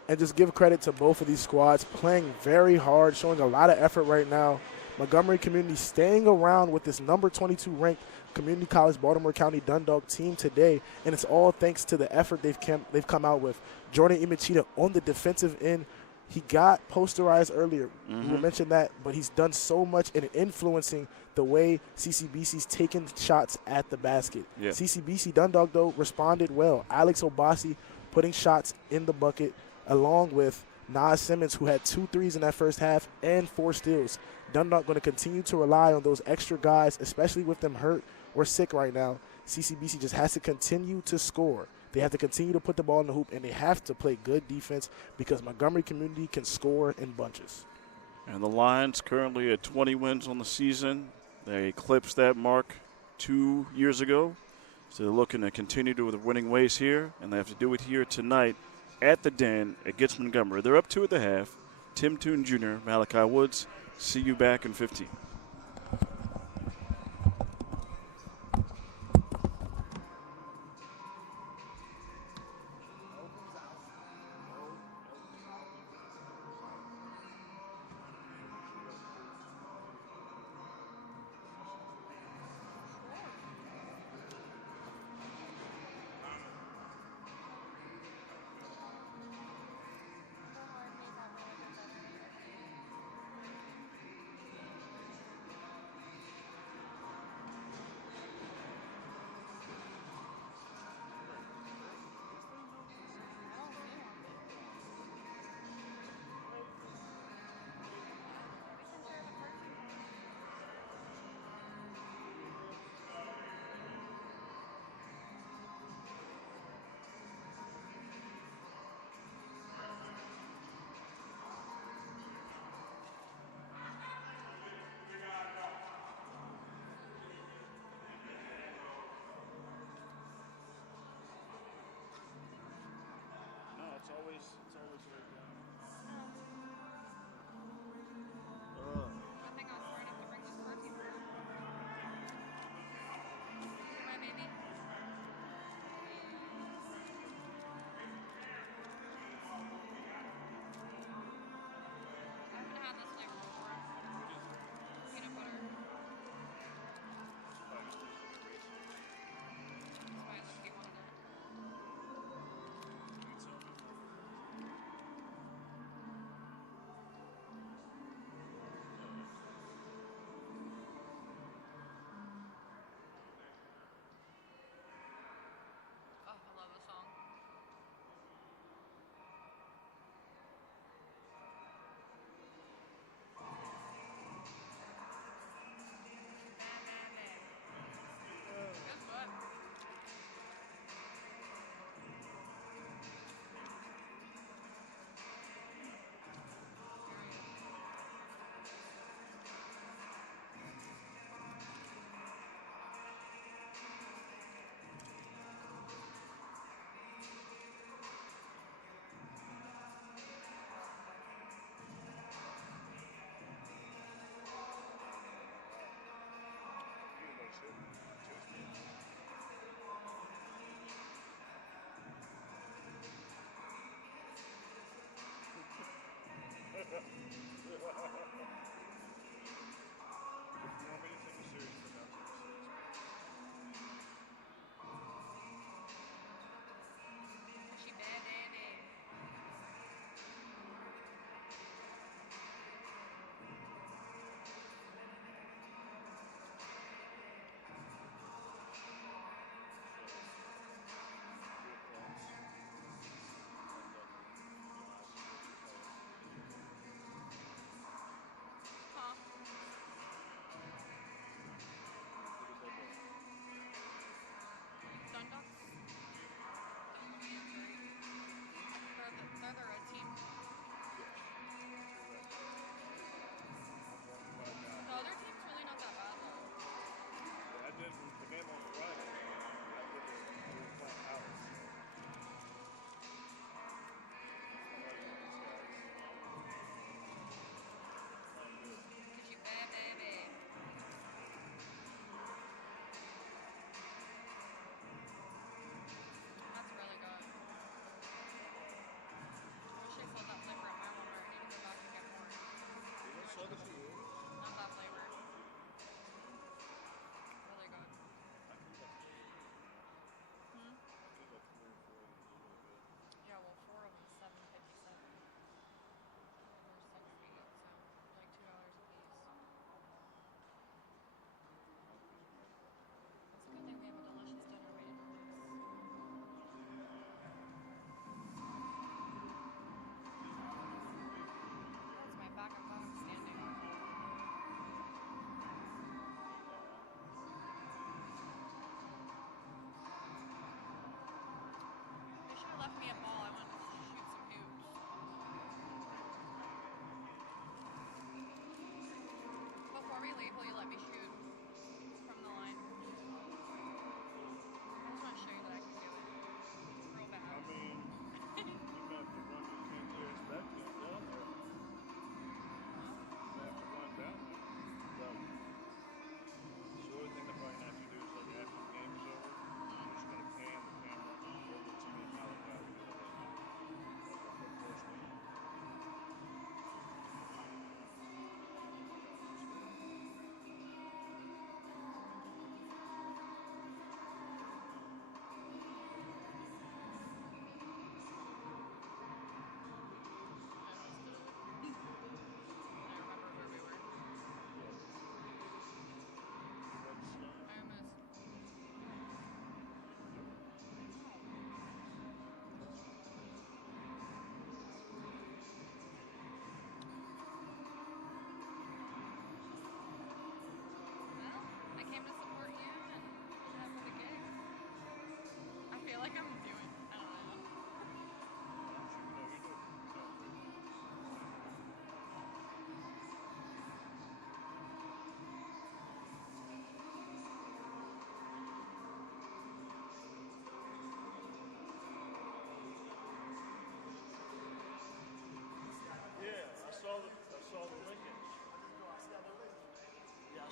and just give credit to both of these squads playing very hard, showing a lot of effort right now. Montgomery Community staying around with this number 22 ranked Community College Baltimore County Dundalk team today, and it's all thanks to the effort they've come out with. Jordan Imachita on the defensive end. He got posterized earlier. We mentioned that, but he's done so much in influencing the way CCBC's taking shots at the basket. Yeah. CCBC Dundalk, though, responded well. Alex Obasi putting shots in the bucket, along with Nas Simmons, who had 2 threes in that first half and 4 steals. Dundalk going to continue to rely on those extra guys, especially with them hurt or sick right now. CCBC just has to continue to score. They have to continue to put the ball in the hoop, and they have to play good defense because Montgomery Community can score in bunches. And the Lions currently at 20 wins on the season. They eclipsed that mark 2 years ago. So they're looking to continue to the winning ways here, and they have to do it here tonight at the Den against Montgomery. They're up 2 at the half. Tim Toon Jr., Malachi Woods. See you back in 15.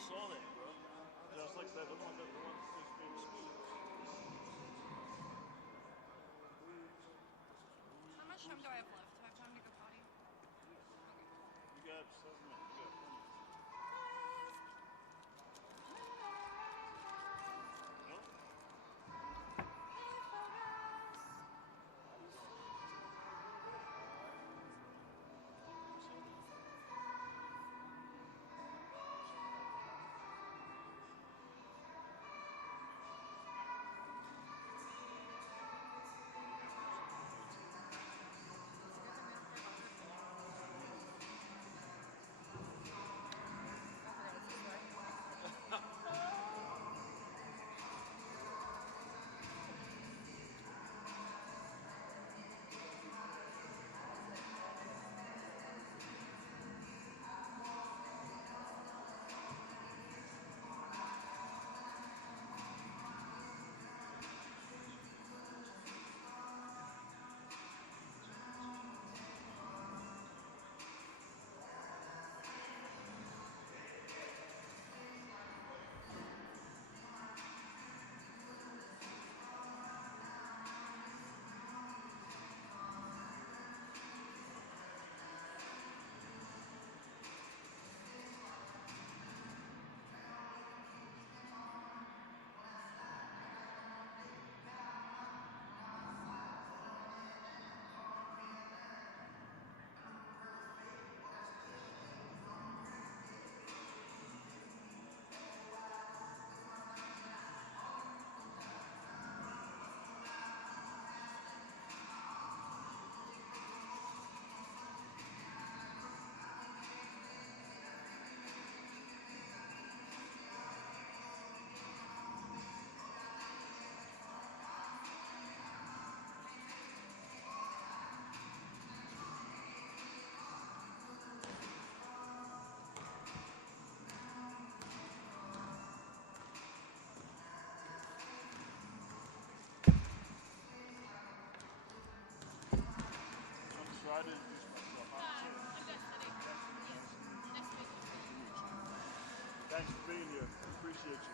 saw that, bro. And I was like, that looked like the one that's being disputed. How much time do I have left? Do I have time to go potty? Okay. You got 7 minutes. You got plenty. No? Try to introduce myself. I'm Destiny. Nice to meet you. Nice to meet you. Thanks for being here. Appreciate you.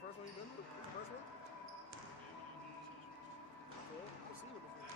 First one you been to? The first one? Okay, I've seen it before.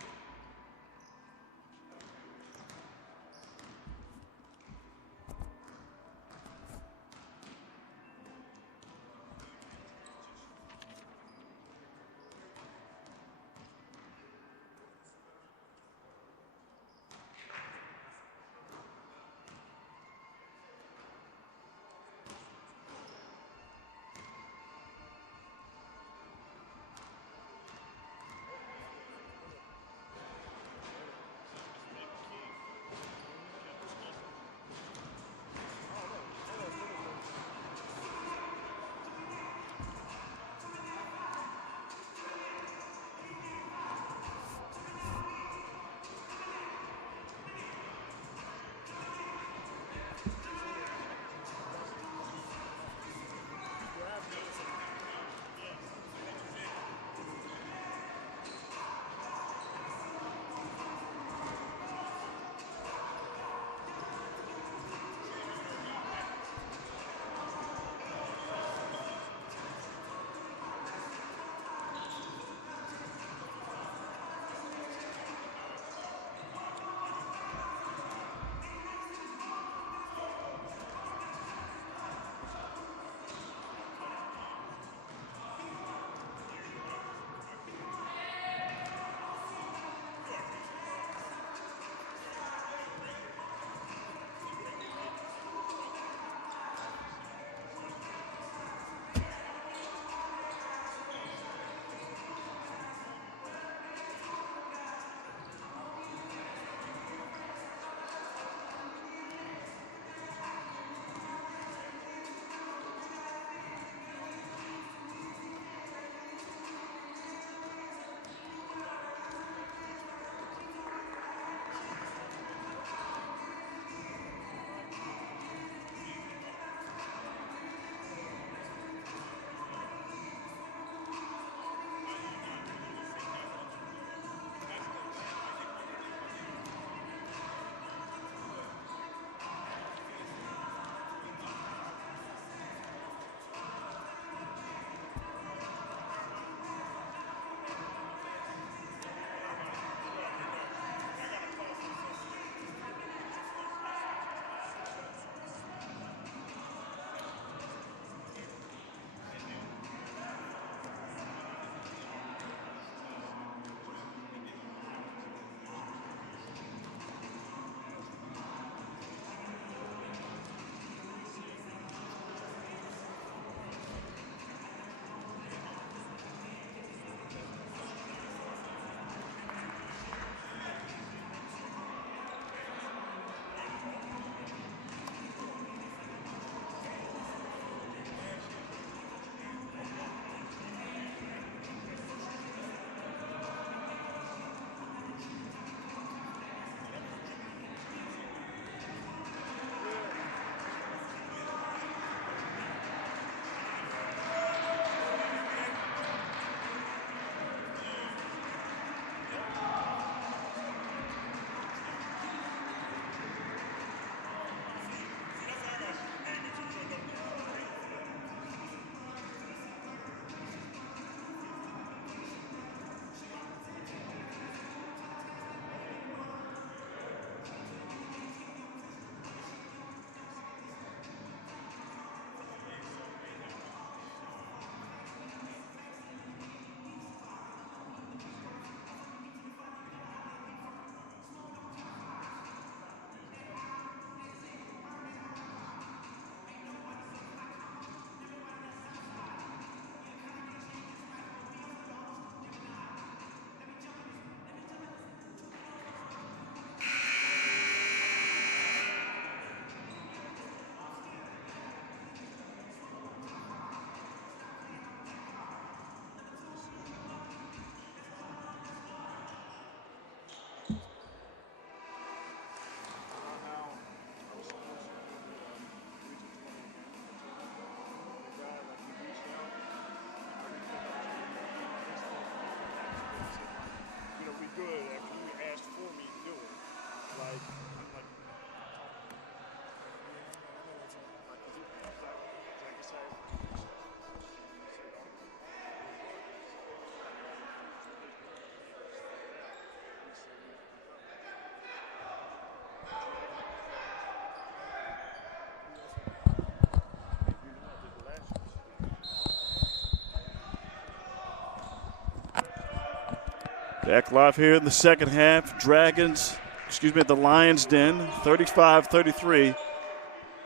Back live here in the second half. The Lions Den, 35-33.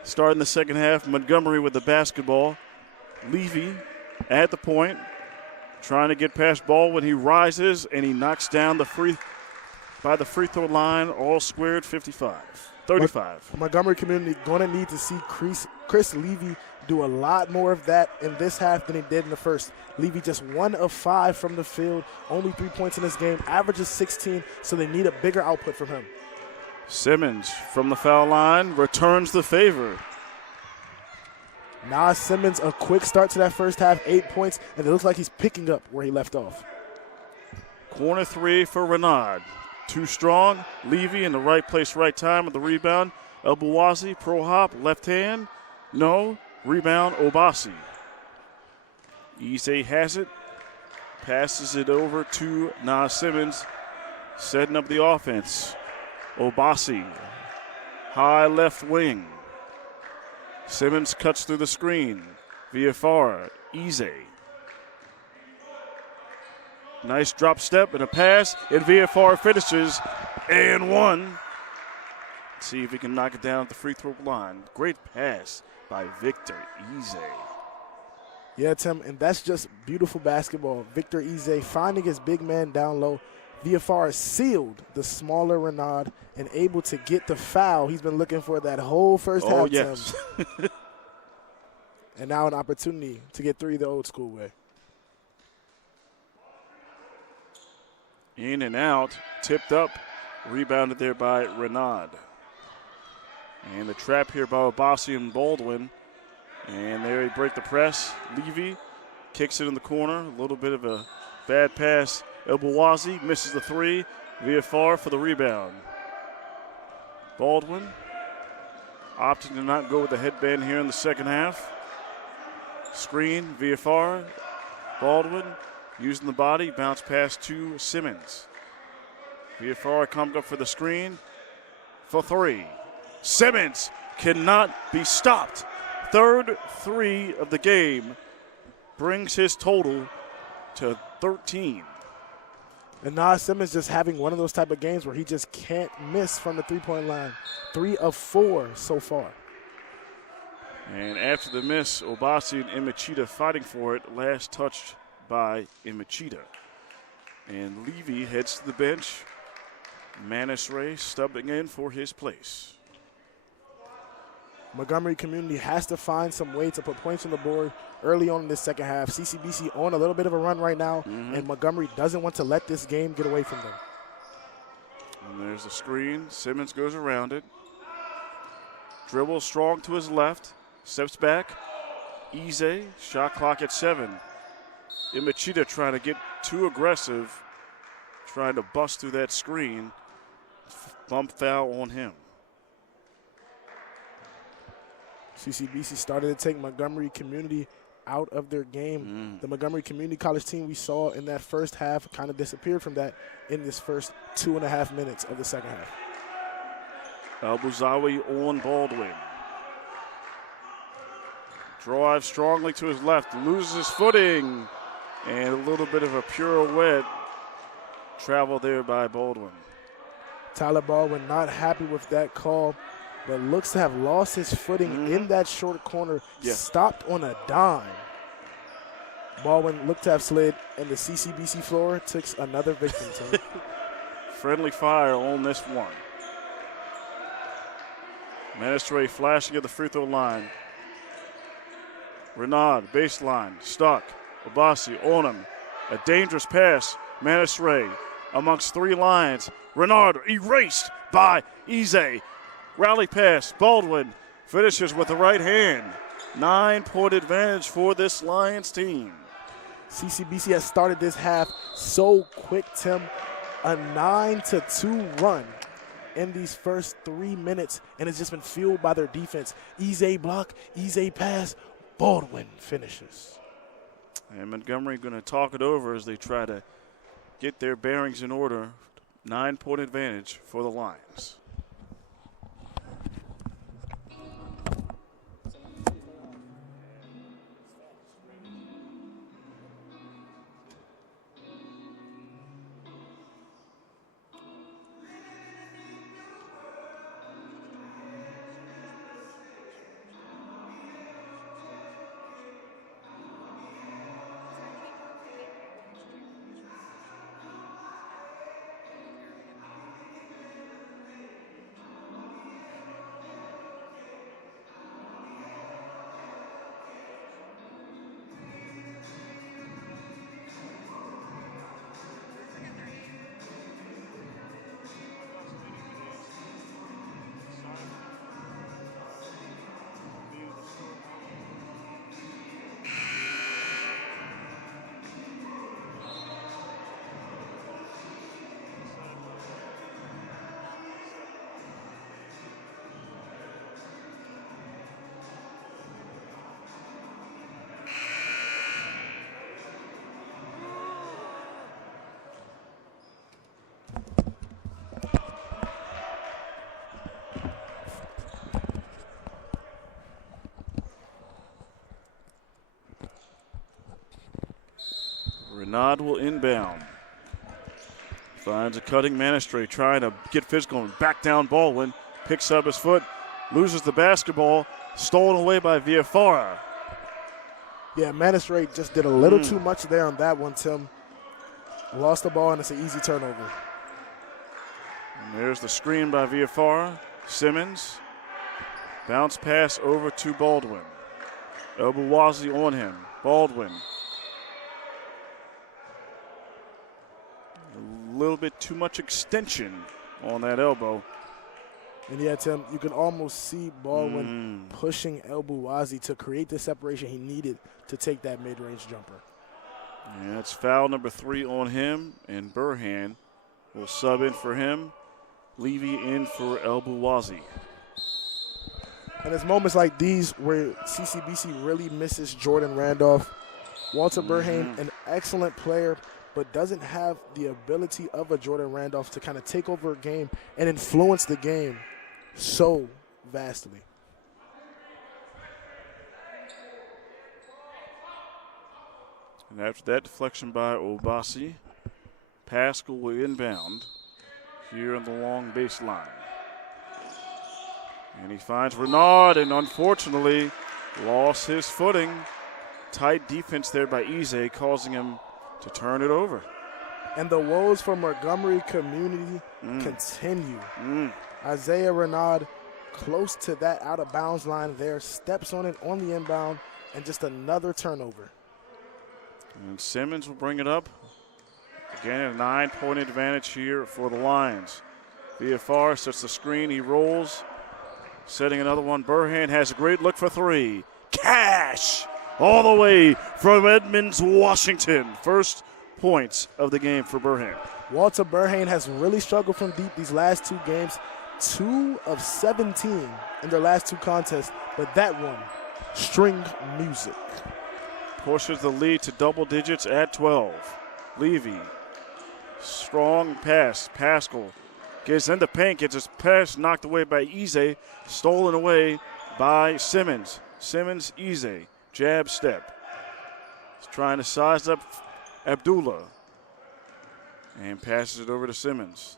Starting the second half, Montgomery with the basketball. Levy at the point, trying to get past ball when he rises, and he knocks down the free throw line, all squared, 35. Montgomery community going to need to see Chris Levy do a lot more of that in this half than he did in the first. Levy just 1 of 5 from the field, only 3 points in this game, averages 16, so they need a bigger output from him. Simmons from the foul line returns the favor. Nas Simmons, a quick start to that first half, 8 points, and it looks like he's picking up where he left off. Corner 3 for Renaud. Too strong. Levy in the right place, right time with the rebound. El Bouazi, pro hop, left hand. No. Rebound, Obasi. Ise has it. Passes it over to Nas Simmons. Setting up the offense. Obasi. High left wing. Simmons cuts through the screen. VFR. Ise. Nice drop step and a pass, and VFR finishes and 1. See if he can knock it down at the free throw line. Great pass by Victor Ise. Yeah, Tim, and that's just beautiful basketball. Victor Ise finding his big man down low. VFR sealed the smaller Renaud and able to get the foul he's been looking for that whole first half. Oh, yes. And now an opportunity to get 3 the old school way. In and out, tipped up, rebounded there by Renaud. And the trap here by Obasi and Baldwin. And there he break the press. Levy kicks it in the corner. A little bit of a bad pass. El Bouazi misses the 3. VFR for the rebound. Baldwin opting to not go with the headband here in the second half. Screen, VFR. Baldwin using the body, bounce pass to Simmons. VFR comes up for the screen for 3. Simmons cannot be stopped. Third 3 of the game brings his total to 13. And Nas Simmons just having one of those type of games where he just can't miss from the three-point line. 3 of 4 so far. And after the miss, Obasi and Imachita fighting for it. Last touched by Imachita. And Levy heads to the bench. Manisray stubbing in for his place. Montgomery community has to find some way to put points on the board early on in this second half. CCBC on a little bit of a run right now, and Montgomery doesn't want to let this game get away from them. And there's the screen. Simmons goes around it. Dribbles strong to his left. Steps back. Ise, shot clock at 7. Imachita trying to get too aggressive, trying to bust through that screen. Bump foul on him. CCBC started to take Montgomery community out of their game. The Montgomery Community College team we saw in that first half kind of disappeared from that in this first 2.5 minutes of the second half. Al-Bouzawi on Baldwin. Drives strongly to his left, loses his footing, and a little bit of a pirouette travel there by Baldwin. Tyler Baldwin not happy with that call, but looks to have lost his footing in that short corner, stopped on a dime. Baldwin looked to have slid, and the CCBC floor took another victim to him. Friendly fire on this one. Manisray flashing at the free throw line. Renaud, baseline, stuck. Obasi on him. A dangerous pass. Manisray amongst 3 lines. Renaud erased by Ise. Rally pass. Baldwin finishes with the right hand. 9-point advantage for this Lions team. CCBC has started this half so quick, Tim. A 9-2 run in these first 3 minutes, and it's just been fueled by their defense. Ise block, Ise pass, Baldwin finishes. And Montgomery going to talk it over as they try to get their bearings in order. 9-point advantage for the Lions. Renaud will inbound. Finds a cutting Manistray, trying to get physical and back down Baldwin. Picks up his foot, loses the basketball, stolen away by Villafara. Yeah, Manistray just did a little too much there on that one, Tim. Lost the ball, and it's an easy turnover. And there's the screen by Villafara. Simmons. Bounce pass over to Baldwin. Elbouwazi on him. Baldwin. A little bit too much extension on that elbow. And yeah, Tim, you can almost see Baldwin pushing Elbouwazi to create the separation he needed to take that mid-range jumper. And that's foul number 3 on him, and Burhan will sub in for him. Levy in for Elbouwazi. And it's moments like these where CCBC really misses Jordan Randolph. Walter Burhan, an excellent player, but doesn't have the ability of a Jordan Randolph to kind of take over a game and influence the game so vastly. And after that deflection by Obasi, Pascal will inbound here on the long baseline. And he finds Renaud, and unfortunately lost his footing. Tight defense there by Ize, causing him to turn it over. And the woes for Montgomery community continue. Isaiah Renaud close to that out-of-bounds line there, steps on it on the inbound, and just another turnover. And Simmons will bring it up. Again, a 9-point advantage here for the Lions. Villafara sets the screen, he rolls. Setting another one, Burhan has a great look for 3. Cash! All the way from Edmonds, Washington. First points of the game for Burhan. Walter Burhan has really struggled from deep these last 2 games. 2 of 17 in their last 2 contests, but that one, string music. Pushes the lead to double digits at 12. Levy, strong pass. Pascal gets into paint, gets his pass knocked away by Ize, stolen away by Simmons. Simmons, Ize, jab step. He's trying to size up Abdullah and passes it over to Simmons.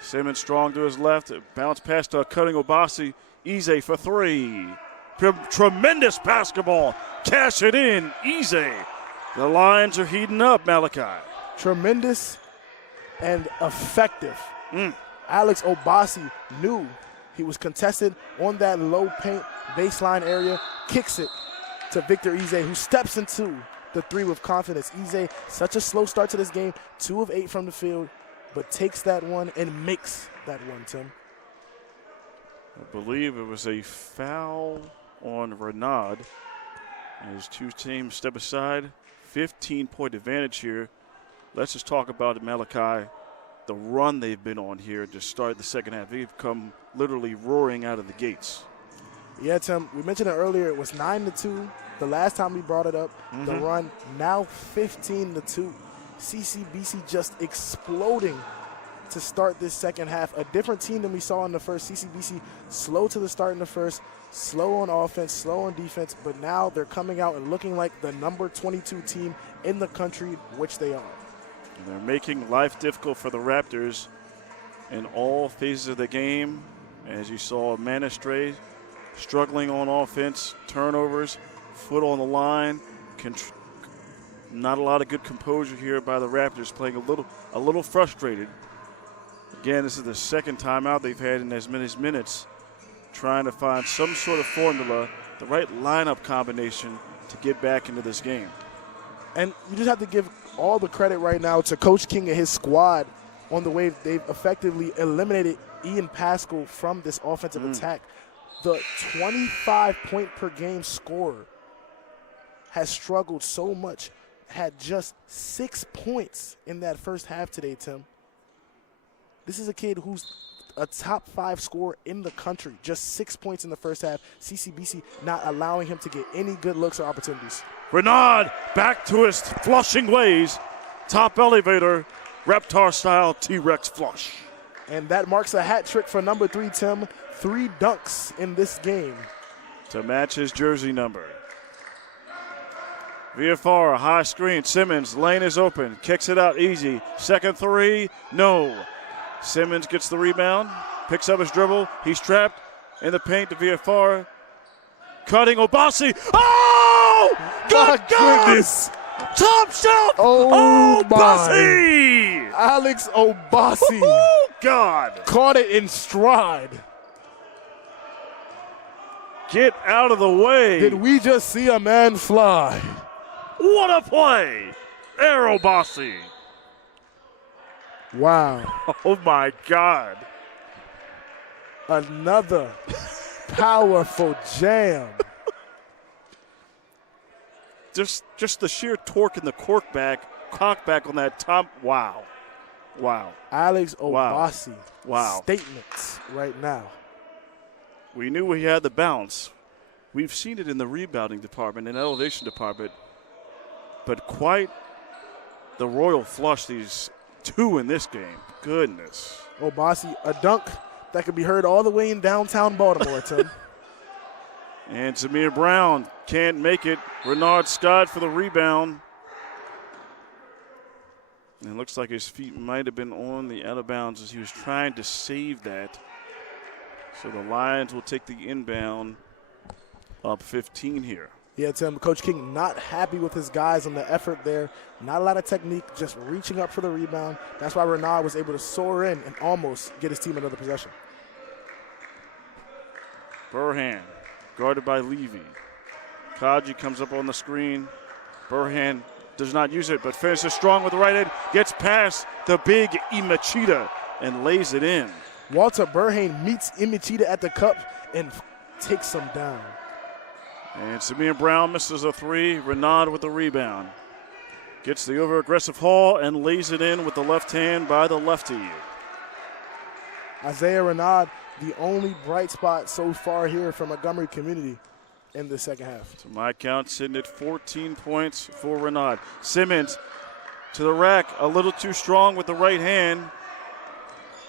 Simmons strong to his left, bounce pass to a cutting Obasi. Ize for 3. Tremendous basketball. Cash it in. Ize. The Lions are heating up, Malachi. Tremendous and effective. Alex Obasi knew he was contested on that low paint baseline area. Kicks it to Victor Ize, who steps into the 3 with confidence. Ize, such a slow start to this game. 2 of 8 from the field, but takes that one and makes that one, Tim. I believe it was a foul on Renaud. As 2 teams step aside, 15-point advantage here. Let's just talk about it, Malachi. The run they've been on here to start the second half. They've come literally roaring out of the gates. Yeah, Tim, we mentioned it earlier. It was 9-2 the last time we brought it up. The run now 15-2. CCBC just exploding to start this second half. A different team than we saw in the first. CCBC slow to the start in the first, slow on offense, slow on defense, but now they're coming out and looking like the number 22 team in the country, which they are. And they're making life difficult for the Raptors in all phases of the game. As you saw, Manistray struggling on offense, turnovers, foot on the line. Not a lot of good composure here by the Raptors, playing a little frustrated. Again, this is the second timeout they've had in as many minutes, trying to find some sort of formula, the right lineup combination to get back into this game. And you just have to give all the credit right now to Coach King and his squad on the way they've effectively eliminated Ian Pascal from this offensive attack. The 25-point-per-game scorer has struggled so much, had just 6 points in that first half today, Tim. This is a kid who's a top 5 scorer in the country, just 6 points in the first half. CCBC not allowing him to get any good looks or opportunities. Renaud back to his flushing ways. Top elevator, Raptor-style T-Rex flush. And that marks a hat trick for number 3, Tim. 3 dunks in this game. To match his jersey number. VFR, high screen. Simmons, lane is open. Kicks it out easy. Second three, no. Simmons gets the rebound. Picks up his dribble. He's trapped in the paint to VFR. Cutting Obasi. Oh! Good goodness! Top shelf! Oh, Obasi! Alex Obasi. Oh, God. Caught it in stride. Get out of the way. Did we just see a man fly? What a play. Air Obasi. Wow. Oh, my God. Another powerful jam. Just the sheer torque and the cockback on that top. Wow. Wow. Alex Obasi. Wow. Statements right now. We knew he had the bounce. We've seen it in the rebounding department and elevation department. But quite the royal flush, these two in this game. Goodness. Obasi, a dunk that could be heard all the way in downtown Baltimore, Tim. And Zamir Brown can't make it. Renard Scott for the rebound. And it looks like his feet might have been on the out of bounds as he was trying to save that. So the Lions will take the inbound up 15 here. Yeah, Tim, Coach King not happy with his guys on the effort there. Not a lot of technique, just reaching up for the rebound. That's why Renard was able to soar in and almost get his team another possession. Burhan guarded by Levy. Kaji comes up on the screen. Burhan does not use it, but finishes strong with the right hand. Gets past the big Imachita and lays it in. Walter Burhan meets Imachita at the cup and takes him down. And Samir Brown misses a three. Renard with the rebound. Gets the over-aggressive haul and lays it in with the left hand by the lefty. Isaiah Renard, the only bright spot so far here from Montgomery community in the second half. To my count, sitting at 14 points for Renard. Simmons to the rack, a little too strong with the right hand.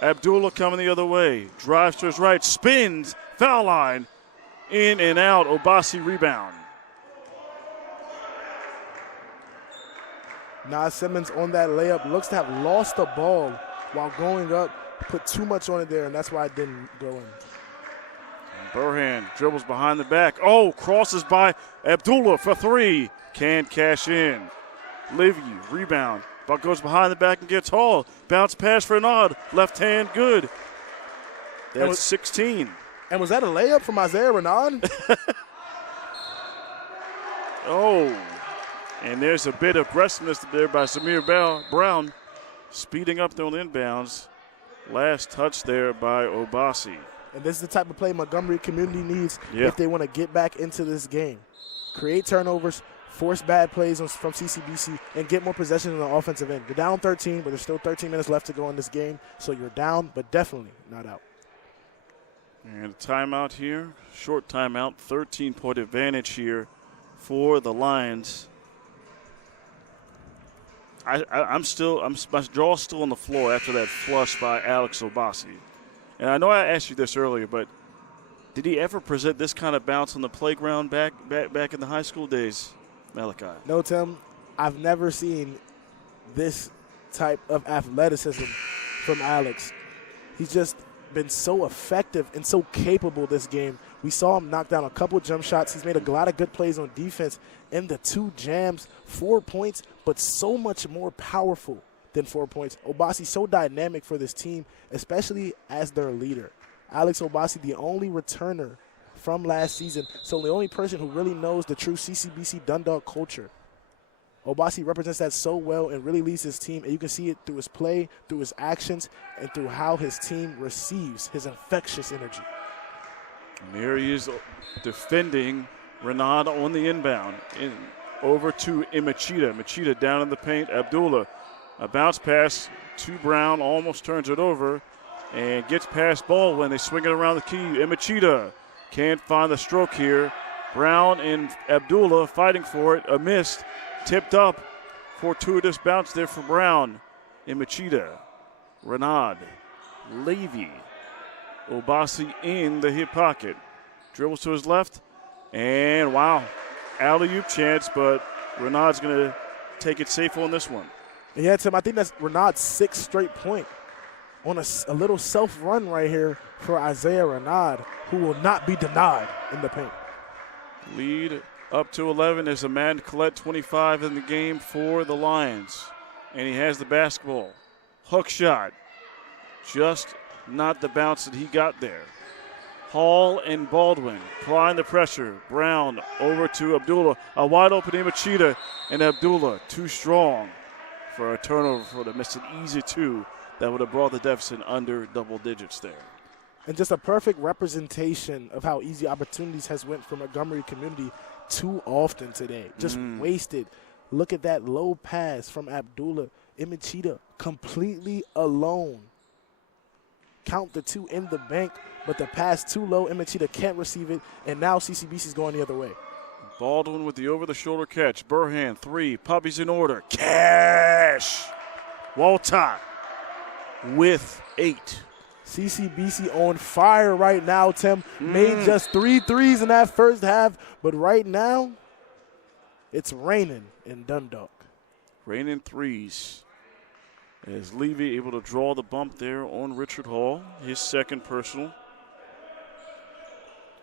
Abdullah coming the other way. Drives to his right, spins, foul line. In and out, Obasi rebound. Nas Simmons on that layup looks to have lost the ball while going up, put too much on it there, and that's why it didn't go in. Burhan dribbles behind the back. Oh, crosses by Abdullah for three. Can't cash in. Livy, rebound. Buck goes behind the back and gets hauled. Bounce pass for Renard. Left hand, good. That's 16. And was that a layup from Isaiah Renard? Oh, and there's a bit of aggressiveness there by Samir Brown, speeding up on inbounds. Last touch there by Obasi. And this is the type of play Montgomery community needs if they want to get back into this game. Create turnovers, force bad plays from CCBC, and get more possession in the offensive end. You're down 13, but there's still 13 minutes left to go in this game, so you're down, but definitely not out. And a timeout here, short timeout, 13-point advantage here for the Lions. My jaw's still on the floor after that flush by Alex Obasi. And I know I asked you this earlier, but did he ever present this kind of bounce on the playground back in the high school days, Malachi? No, Tim, I've never seen this type of athleticism from Alex. He's just been so effective and so capable this game. We saw him knock down a couple jump shots. He's made a lot of good plays on defense in the 2 jams, 4 points, but so much more powerful than 4 points. Obasi so dynamic for this team, especially as their leader. Alex Obasi, the only returner from last season, so the only person who really knows the true CCBC Dundalk culture. Obasi represents that so well and really leads his team, and you can see it through his play, through his actions, and through how his team receives his infectious energy. And there he is defending Renard on the inbound. Over to Imachita. Imachita down in the paint. Abdullah, a bounce pass to Brown, almost turns it over and gets past ball when they swing it around the key. Imachita can't find the stroke here. Brown and Abdullah fighting for it. A missed. Tipped up. Fortuitous bounce there for Brown. Imachita. Renard. Levy. Obasi in the hip pocket. Dribbles to his left. And wow. Alley-oop chance, but Renaud's going to take it safe on this one. Yeah, Tim, I think that's Renaud's 6th straight point on a little self-run right here for Isaiah Renaud, who will not be denied in the paint. Lead up to 11 is Amad Collette, 25 in the game for the Lions. And he has the basketball. Hook shot. Just not the bounce that he got there. Hall and Baldwin applying the pressure. Brown over to Abdullah. A wide open Imachita, and Abdullah too strong for a turnover for the missed an easy two that would have brought the deficit under double digits there. And just a perfect representation of how easy opportunities has went from Montgomery community too often today. Just wasted. Look at that low pass from Abdullah. Imachita completely alone. Count the two in the bank, but the pass too low. Imachita can't receive it, and now CCBC is going the other way. Baldwin with the over-the-shoulder catch. Burhan, 3. Puppies in order. Cash. Walter with 8. CCBC on fire right now, Tim. Made just 3 threes in that first half, but right now it's raining in Dundalk. Raining threes. As Levy able to draw the bump there on Richard Hall, his second personal.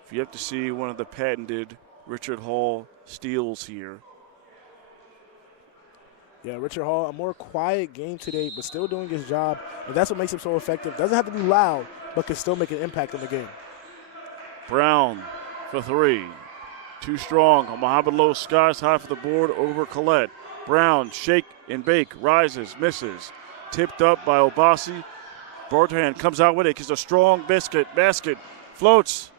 If you have to see one of the patented Richard Hall steals here. Yeah, Richard Hall, a more quiet game today, but still doing his job. And that's what makes him so effective. Doesn't have to be loud, but can still make an impact on the game. Brown for 3. Too strong. Mohamed Lowe skies high for the board over Collette. Brown, shake and bake, rises, misses. Tipped up by Obasi. Bartrand comes out with it. It's a strong basket. Floats.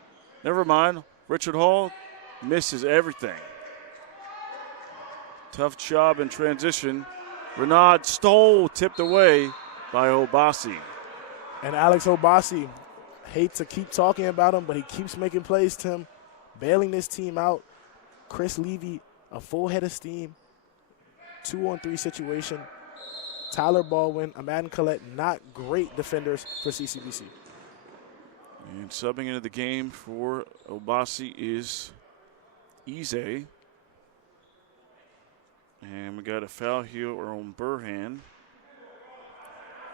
Never mind. Richard Hall misses everything. Tough job in transition. Renaud stole, tipped away by Obasi. And Alex Obasi, hate to keep talking about him, but he keeps making plays, Tim, bailing this team out. Chris Levy, a full head of steam, 2-on-3 situation. Tyler Baldwin, Amad Collette, not great defenders for CCBC. And subbing into the game for Obasi is Ize. And we got a foul here on Burhan.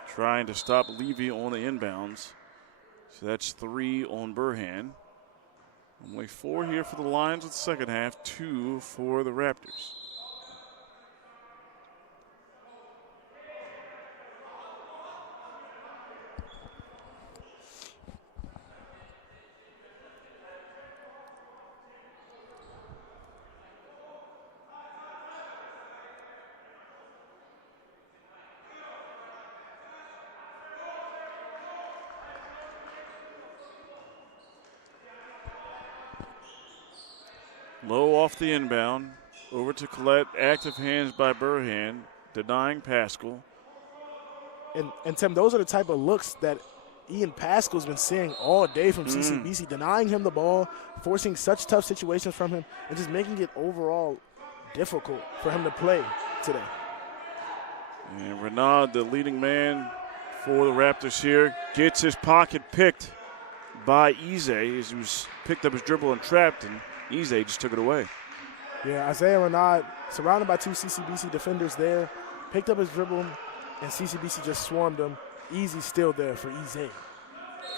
Trying to stop Levy on the inbounds. So that's 3 on Burhan. Only 4 here for the Lions with the second half, 2 for the Raptors. Low off the inbound. Over to Collette. Active hands by Burhan. Denying Pascal. And Tim, those are the type of looks that Ian Pascal's been seeing all day from CCBC. Denying him the ball, forcing such tough situations from him, and just making it overall difficult for him to play today. And Renaud, the leading man for the Raptors here, gets his pocket picked by Ize as he was picked up his dribble and trapped, and Ize just took it away. Yeah, Isaiah Renaud, surrounded by 2 CCBC defenders there, picked up his dribble, and CCBC just swarmed him. Easy still there for Ize.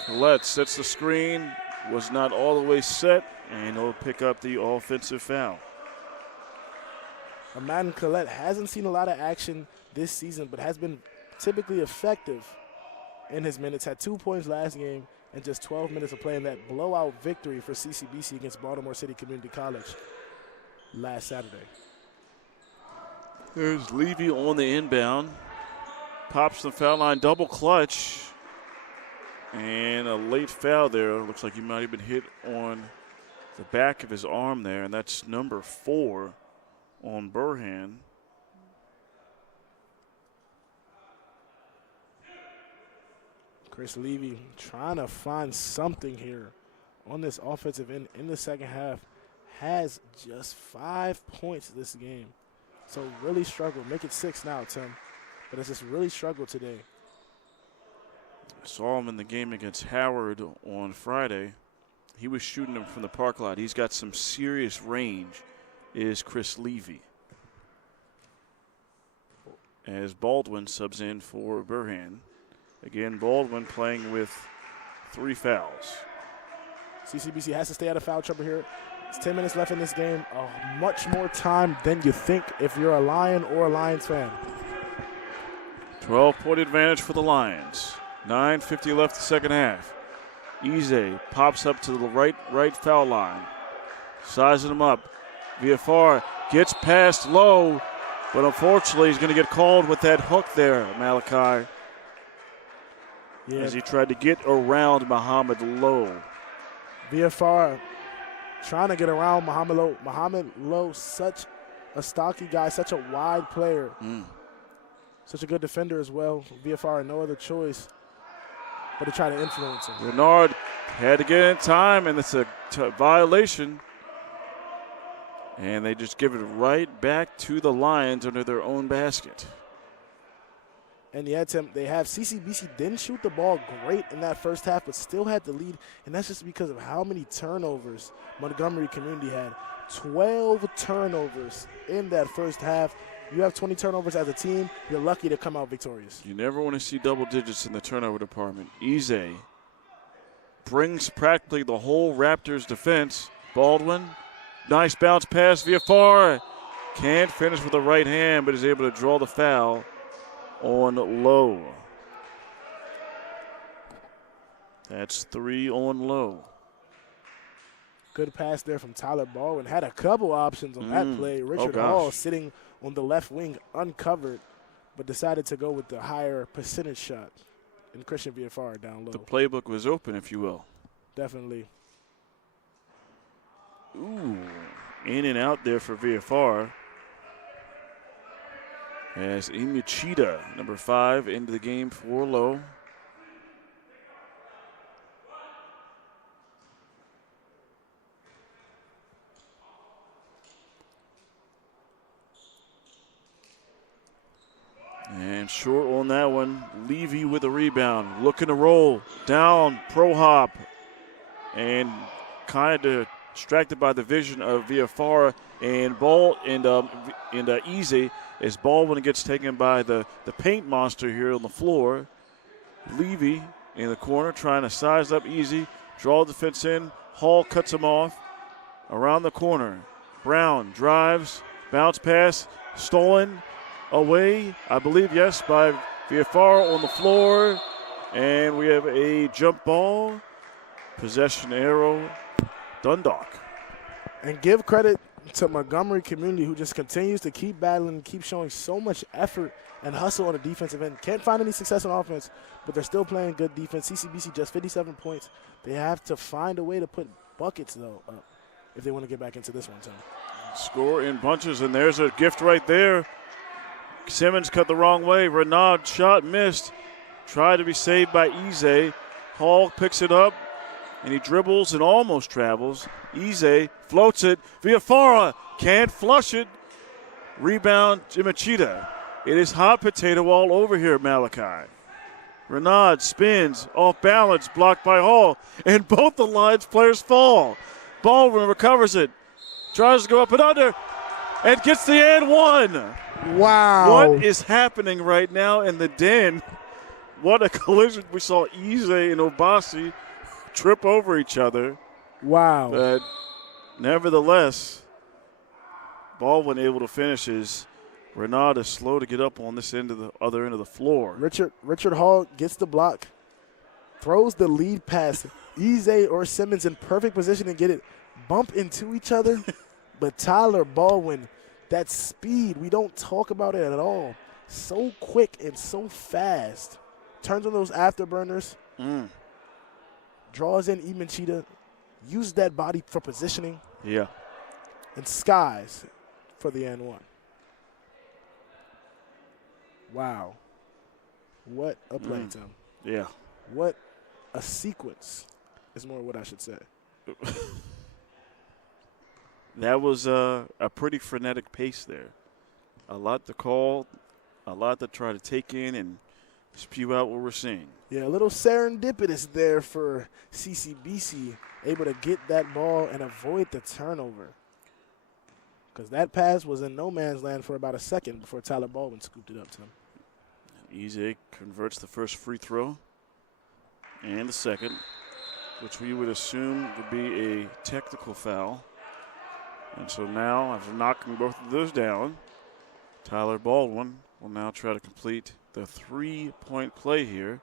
Collette sets the screen, was not all the way set, and he'll pick up the offensive foul. Amad Collette hasn't seen a lot of action this season, but has been typically effective in his minutes. Had 2 points last game and just 12 minutes of play in that blowout victory for CCBC against Baltimore City Community College last Saturday. There's Levy on the inbound. Pops the foul line, double clutch. And a late foul there. Looks like he might have been hit on the back of his arm there, and that's number 4 on Burhan. Chris Levy trying to find something here on this offensive end in the second half. Has just 5 points this game. So really struggled. Make it 6 now, Tim. But it's just really struggled today. I saw him in the game against Howard on Friday. He was shooting him from the park lot. He's got some serious range, is Chris Levy. as Baldwin subs in for Burhan. Again, Baldwin playing with 3 fouls. CCBC has to stay out of foul trouble here. It's 10 minutes left in this game. Much more time than you think if you're a Lion or a Lions fan. 12-point advantage for the Lions. 9:50 left the second half. Ize pops up to the right foul line. Sizing him up. Viafar gets past Lowe, but unfortunately he's going to get called with that hook there, Malachi. Yeah. As he tried to get around Muhammad Lowe. Viafar trying to get around Muhammad Lowe. Muhammad Lowe, such a stocky guy, such a wide player. Such a good defender as well. Viafar, no other choice but to try to influence him. Renard had to get in time, and it's a violation. And they just give it right back to the Lions under their own basket. And the attempt they have, CCBC didn't shoot the ball great in that first half, but still had the lead. And that's just because of how many turnovers Montgomery Community had. 12 turnovers in that first half. You have 20 turnovers as a team, you're lucky to come out victorious. You never want to see double digits in the turnover department. Ize brings practically the whole Raptors defense. Baldwin, nice bounce pass via far. Can't finish with the right hand, but is able to draw the foul on Lowe. That's 3 on Lowe. Good pass there from Tyler Baldwin. Had a couple options on that play. Richard Hall sitting on the left wing uncovered, but decided to go with the higher percentage shot. And Christian Viafar down low. The playbook was open, if you will. Definitely. Ooh, in and out there for Viafar. As Imachida, number 5, into the game for Lowe. And short on that one. Levy with a rebound. Looking to roll. Down. Pro hop. And kind of distracted by the vision of Viafara and Ize as Baldwin gets taken by the paint monster here on the floor. Levy in the corner trying to size up Ize. Draw defense in. Hall cuts him off. Around the corner. Brown drives. Bounce pass. Stolen. Away, I believe, yes, by Viafara on the floor. And we have a jump ball. Possession arrow, Dundalk. And give credit to Montgomery Community, who just continues to keep battling, keep showing so much effort and hustle on the defensive end. Can't find any success on offense, but they're still playing good defense. CCBC just 57 points. They have to find a way to put buckets, though, up if they want to get back into this one, Tom. Score in bunches, and there's a gift right there. Simmons cut the wrong way. Renaud shot missed. Tried to be saved by Ize. Hall picks it up, and he dribbles and almost travels. Ize floats it. Viafara can't flush it. Rebound, Imachida. It is hot potato all over here, Malachi. Renaud spins, off balance, blocked by Hall, and both the Lions players fall. Baldwin recovers it. Tries to go up and under, and gets the and one. Wow. What is happening right now in the den? What a collision. We saw Ize and Obasi trip over each other. Wow. But nevertheless, Baldwin able to finish his. Renaud is slow to get up on this end of the other end of the floor. Richard Hall gets the block, throws the lead pass. Ize or Simmons in perfect position to get it, bump into each other. But Tyler Baldwin, that speed, we don't talk about it at all. So quick and so fast. Turns on those afterburners. Draws in Imachida. Uses that body for positioning. Yeah. And skies for the and one. Wow. What a play, Tim. Yeah. What a sequence is more what I should say. That was a pretty frenetic pace there. A lot to call, a lot to try to take in and spew out what we're seeing. Yeah, a little serendipitous there for CCBC, able to get that ball and avoid the turnover. because that pass was in no man's land for about a second before Tyler Baldwin scooped it up to him. Eze converts the first free throw and the second, which we would assume would be a technical foul. And so now, after knocking both of those down, Tyler Baldwin will now try to complete the three-point play here.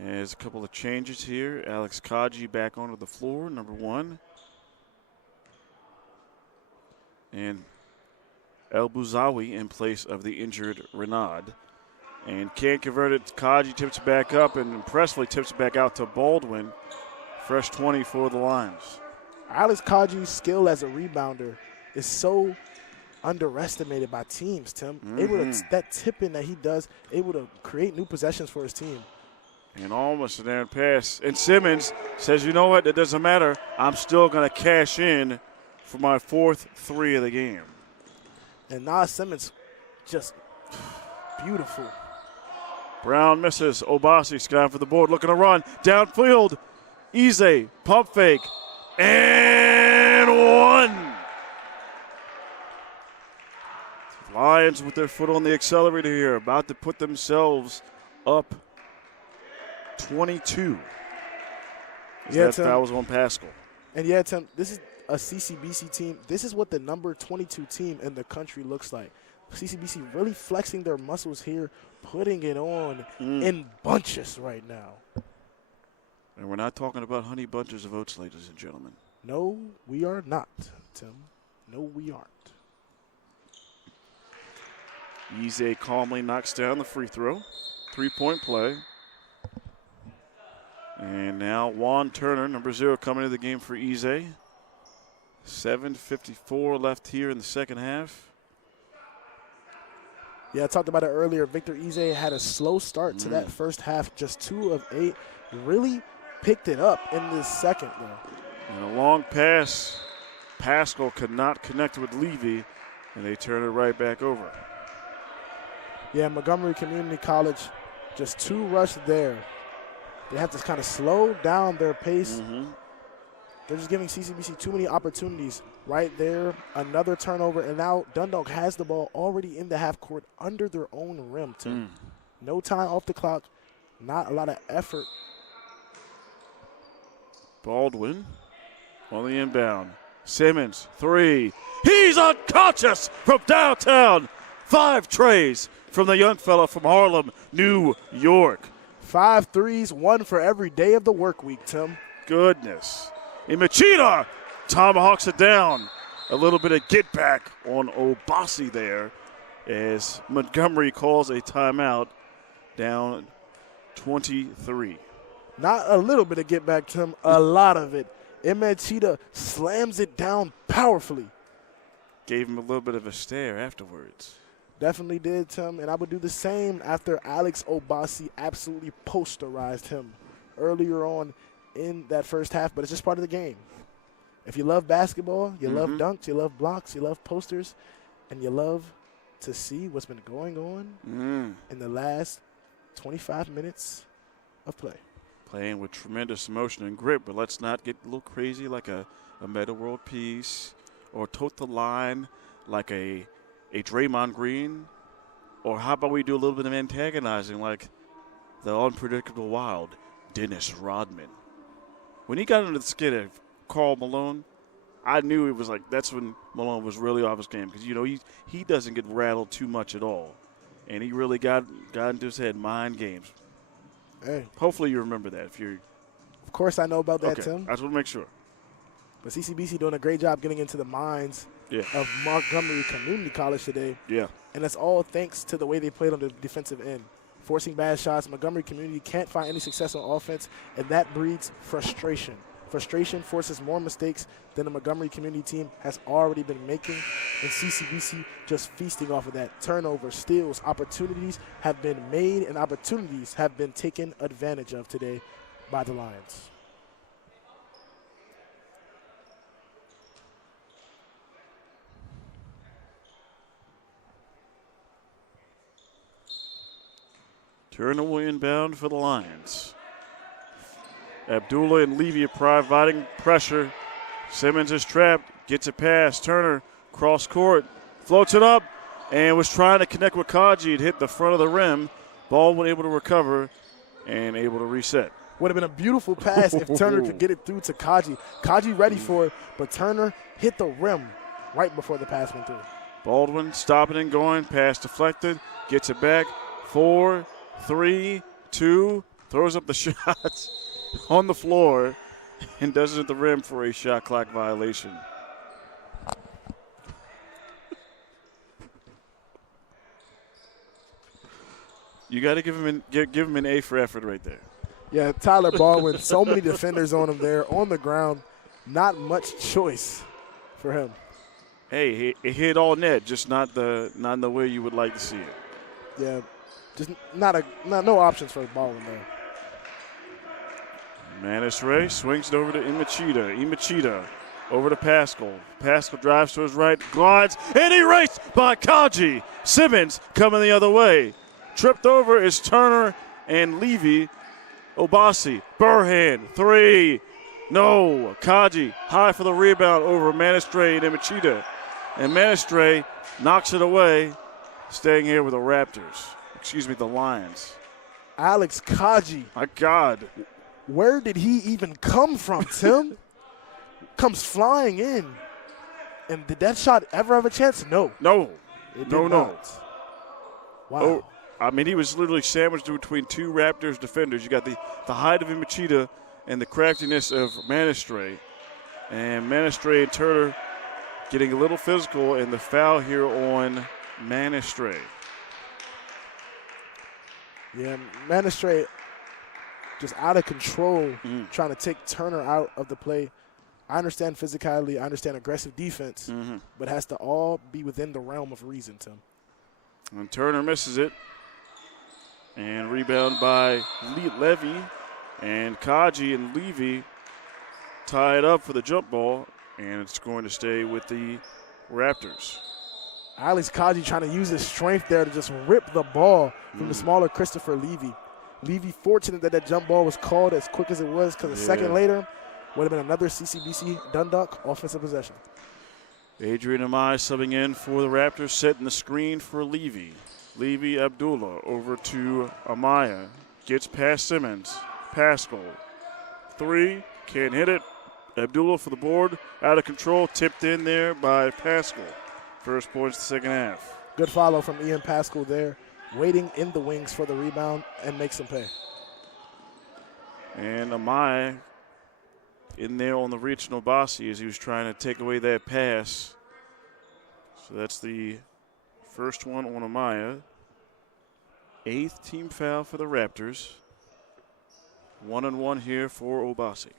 As a couple of changes here. Alex Kaji back onto the floor, number 1. And El Bouzawi in place of the injured Renaud. And can't convert it. Kaji tips it back up and impressively tips it back out to Baldwin. Fresh 20 for the Lions. Alex Kaji's skill as a rebounder is so underestimated by teams, Tim. That tipping that he does, able to create new possessions for his team. And almost an errant pass. And Simmons says, you know what, it doesn't matter. I'm still going to cash in for my 4th 3 of the game. And Nas Simmons, just beautiful. Brown misses. Obasi skying for the board, looking to run. Downfield. Eze, pump fake. And 1. Lions with their foot on the accelerator here, about to put themselves up 22. That was on Pascal. And yeah, Tim, this is a CCBC team. This is what the number 22 team in the country looks like. CCBC really flexing their muscles here, putting it on in bunches right now. And we're not talking about honey bunches of oats, ladies and gentlemen. No, we are not, Tim. No, we aren't. Eze calmly knocks down the free throw. 3-point play. And now Juan Turner, number 0, coming into the game for Eze. 7:54 left here in the second half. Yeah, I talked about it earlier. Victor Eze had a slow start to that first half, just 2 of 8. Really picked it up in this second, though. And a long pass. Pascal could not connect with Levy, and they turn it right back over. Yeah, Montgomery Community College, just 2 rush there. They have to kind of slow down their pace. They're just giving CCBC too many opportunities. Right there, another turnover, and now Dundalk has the ball already in the half court under their own rim, too. No time off the clock, not a lot of effort. Baldwin on the inbound. Simmons, 3. He's unconscious from downtown. 5 trays from the young fella from Harlem, New York. 5 threes, 1 for every day of the work week, Tim. Goodness. And Machida tomahawks it down. A little bit of get back on Obasi there as Montgomery calls a timeout, down 23. Not a little bit of get back, Tim, a lot of it. Machida slams it down powerfully. Gave him a little bit of a stare afterwards. Definitely did, Tim, and I would do the same after Alex Obasi absolutely posterized him earlier on in that first half, but it's just part of the game. If you love basketball, you love dunks, you love blocks, you love posters, and you love to see what's been going on in the last 25 minutes of play. Playing with tremendous emotion and grit, but let's not get a little crazy like a Meta World Peace or tote the line like a Draymond Green, or how about we do a little bit of antagonizing like the unpredictable Wild, Dennis Rodman. When he got into the skin of Karl Malone, I knew it was like that's when Malone was really off his game because, you know, he doesn't get rattled too much at all, and he really got into his head, mind games. Hey. Hopefully you remember that. Of course I know about that, okay. Tim. I just want to make sure. But CCBC doing a great job getting into the minds of Montgomery Community College today. Yeah. And that's all thanks to the way they played on the defensive end. Forcing bad shots. Montgomery Community can't find any success on offense, and that breeds frustration. Frustration forces more mistakes than the Montgomery Community team has already been making, and CCBC just feasting off of that. Turnovers, steals, opportunities have been made, and opportunities have been taken advantage of today by the Lions. Turnover inbound for the Lions. Abdullah and Levy are providing pressure. Simmons is trapped, gets a pass. Turner cross court, floats it up, and was trying to connect with Kaji. It hit the front of the rim. Baldwin able to recover and able to reset. Would have been a beautiful pass if Turner could get it through to Kaji. Kaji ready for it, but Turner hit the rim right before the pass went through. Baldwin stopping and going, pass deflected, gets it back. 4, 3, 2, throws up the shots on the floor and does it at the rim for a shot clock violation. You got to give him an A for effort right there. Yeah, Tyler Baldwin, so many defenders on him there on the ground. Not much choice for him. Hey, it hit all net, just not in the way you would like to see it. Yeah, just no options for Baldwin there. Manis Ray swings it over to Imachita. Imachita over to Pascal. Pascal drives to his right, glides, and erased by Kaji. Simmons coming the other way. Tripped over is Turner and Levy. Obasi, Burhan, 3. No. Kaji high for the rebound over Manistre and Imachita. And Manistre knocks it away, staying here with the Raptors. The Lions. Alex Kaji. My God. Where did he even come from, Tim? Comes flying in. And did that shot ever have a chance? No. No. It did No. not. Wow. Oh, I mean, he was literally sandwiched between two Raptors defenders. You got the height of Imachita and the craftiness of Manistre. And Manistre and Turner getting a little physical, and the foul here on Manistre. Yeah, Manistre just out of control, trying to take Turner out of the play. I understand physicality, I understand aggressive defense, but has to all be within the realm of reason, Tim. And Turner misses it. And rebound by Levy. And Kaji and Levy tie it up for the jump ball, and it's going to stay with the Raptors. Alex Kaji trying to use his strength there to just rip the ball from the smaller Christopher Levy. Levy fortunate that jump ball was called as quick as it was, because a second later would have been another CCBC Dundalk offensive possession. Adrian Amai subbing in for the Raptors, setting the screen for Levy. Levy Abdullah over to Amaya. Gets past Simmons. Pascal. 3. Can't hit it. Abdullah for the board. Out of control. Tipped in there by Pascal. First points the second half. Good follow from Ian Pascal there. Waiting in the wings for the rebound and makes him pay. And Amaya in there on the reach of Obasi as he was trying to take away that pass. So that's the first one on Amaya. 8th team foul for the Raptors. 1-1 here for Obasi.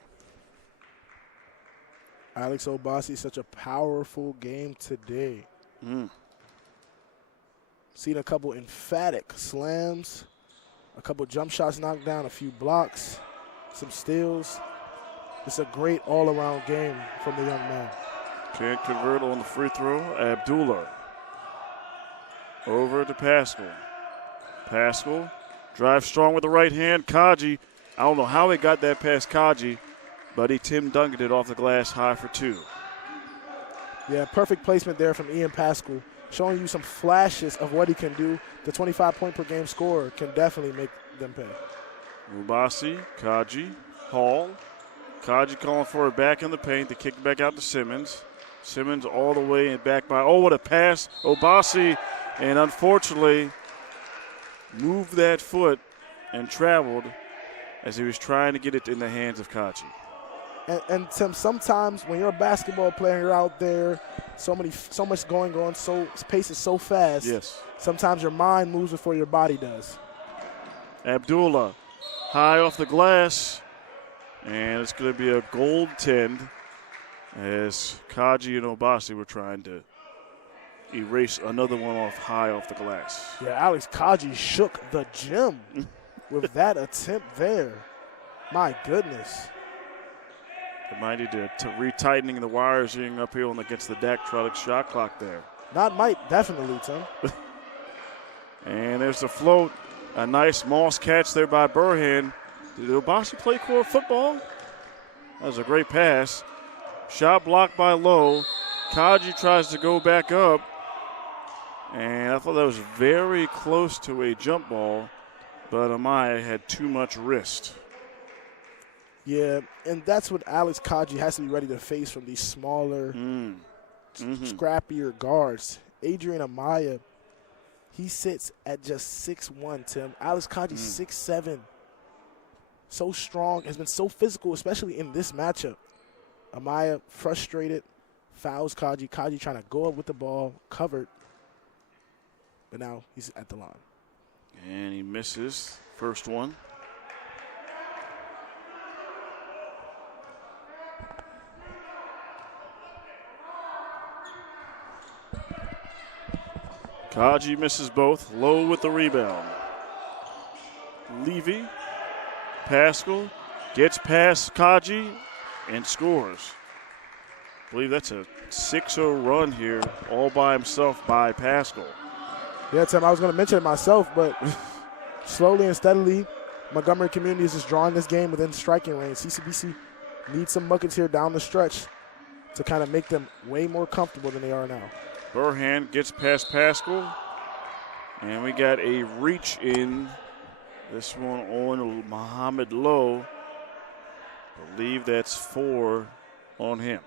Alex Obasi, such a powerful game today. Seen a couple emphatic slams, a couple jump shots knocked down, a few blocks, some steals. It's a great all-around game from the young man. Can't convert on the free throw. Abdullah over to Pascal. Pascal drives strong with the right hand. Kaji, I don't know how he got that past Kaji, but he Tim Duncan it off the glass high for 2. Yeah, perfect placement there from Ian Pascal, showing you some flashes of what he can do. The 25-point-per-game scorer can definitely make them pay. Ubasi, Kaji, Hall. Kaji calling for it back in the paint. They kick it back out to Simmons. Simmons all the way and back by, what a pass. Obasi, and unfortunately moved that foot and traveled as he was trying to get it in the hands of Kaji. And Tim, sometimes when you're a basketball player, you're out there, so much going on, pace is so fast. Yes. Sometimes your mind moves before your body does. Abdullah, high off the glass, and it's going to be a goaltend as Kaji and Obasi were trying to erase another one off the glass. Yeah, Alex Kaji shook the gym with that attempt there. My goodness. It might need to retightening the wires up here against the Daktronic shot clock there. Definitely, Tim. And there's the float. A nice Moss catch there by Burhan. Did Obasi play core football? That was a great pass. Shot blocked by Lowe. Kaji tries to go back up, and I thought that was very close to a jump ball, but Amaya had too much wrist. Yeah, and that's what Alex Kaji has to be ready to face from these smaller, scrappier guards. Adrian Amaya, he sits at just 6'1", Tim. Alex Kaji, 6'7". So strong, has been so physical, especially in this matchup. Amaya frustrated, fouls Kaji. Kaji trying to go up with the ball, covered. But now he's at the line. And he misses first one. Kaji misses both. Low with the rebound. Levy, Pascal, gets past Kaji and scores. I believe that's a 6-0 run here all by himself by Pascal. Yeah, Tim, I was going to mention it myself, but slowly and steadily, Montgomery Community is just drawing this game within striking range. CCBC needs some buckets here down the stretch to kind of make them way more comfortable than they are now. Burhan gets past Pascal, and we got a reach in. This one on Muhammad Lowe. Believe that's 4 on him.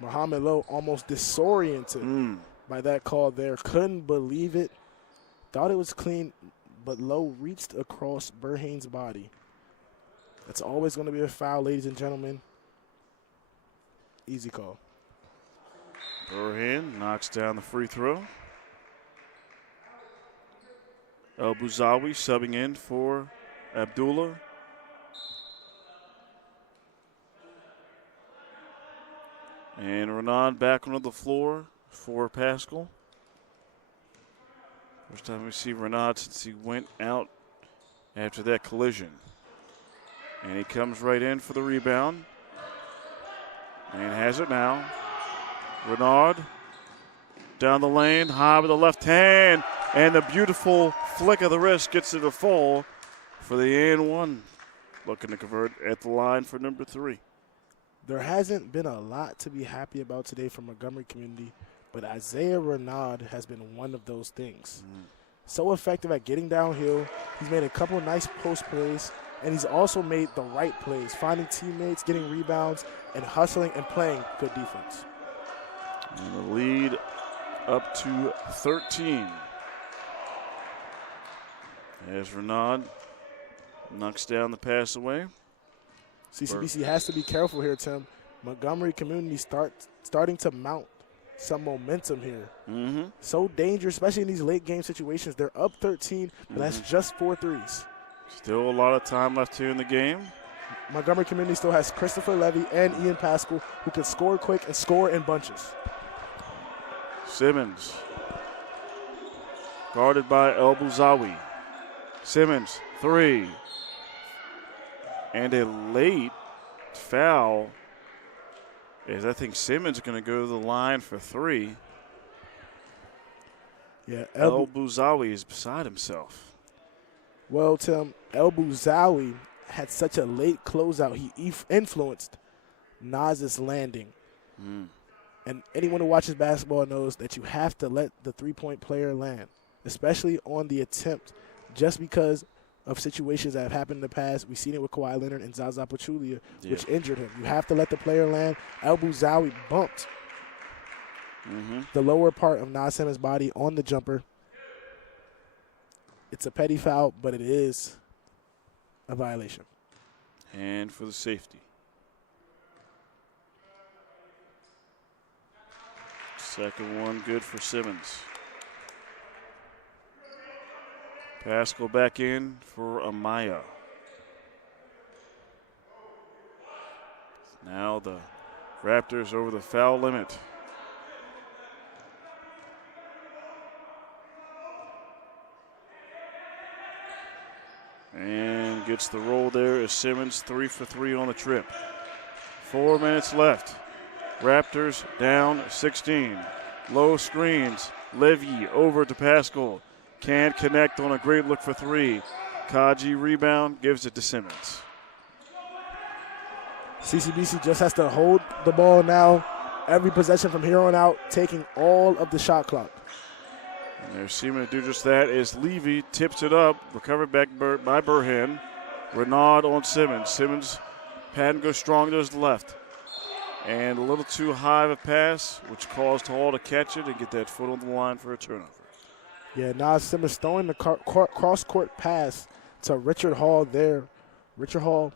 Muhammad Lowe almost disoriented by that call there. Couldn't believe it. Thought it was clean, but Lowe reached across Burhan's body. That's always going to be a foul, ladies and gentlemen. Easy call. Burhan knocks down the free throw. El Bouzawi subbing in for Abdullah. And Renan back onto the floor for Pascal. First time we see Renan since he went out after that collision. And he comes right in for the rebound. And has it now. Renard down the lane, high with the left hand. And the beautiful flick of the wrist gets it to fall for the and one. Looking to convert at the line for number 3. There hasn't been a lot to be happy about today from Montgomery Community, but Isaiah Renaud has been one of those things. So effective at getting downhill. He's made a couple of nice post plays, and he's also made the right plays, finding teammates, getting rebounds, and hustling and playing good defense. And the lead up to 13. As Renaud knocks down the pass away. CCBC has to be careful here, Tim. Montgomery Community starting to mount some momentum here. So dangerous, especially in these late game situations. They're up 13, but that's just 4 threes. Still a lot of time left here in the game. Montgomery Community still has Christopher Levy and Ian Pascal who can score quick and score in bunches. Simmons guarded by El Bouzawi. Simmons, 3. And a late foul is I think Simmons is going to go to the line for 3. Yeah, El Bouzawi is beside himself. Well, Tim, El Bouzawi had such a late closeout. He influenced Naz's landing. And anyone who watches basketball knows that you have to let the three-point player land, especially on the attempt, just because of situations that have happened in the past. We've seen it with Kawhi Leonard and Zaza Pachulia, which injured him. You have to let the player land. El Bouzawi bumped the lower part of Nas Simmons' body on the jumper. It's a petty foul, but it is a violation. And for the safety. Second one good for Simmons. Pascal back in for Amaya. Now the Raptors over the foul limit. And gets the roll there as Simmons 3 for 3 on the trip. 4 minutes left. Raptors down 16. Low screens. Levy over to Pascal. Can't connect on a great look for 3. Kaji rebound, gives it to Simmons. CCBC just has to hold the ball now every possession from here on out, taking all of the shot clock. And they're seeming to do just that as Levy tips it up, recovered back by Burhan. Renaud on Simmons. Simmons pattern goes strong to his left. And a little too high of a pass, which caused Hall to catch it and get that foot on the line for a turnover. Yeah, Nas Simmons throwing the cross-court pass to Richard Hall there. Richard Hall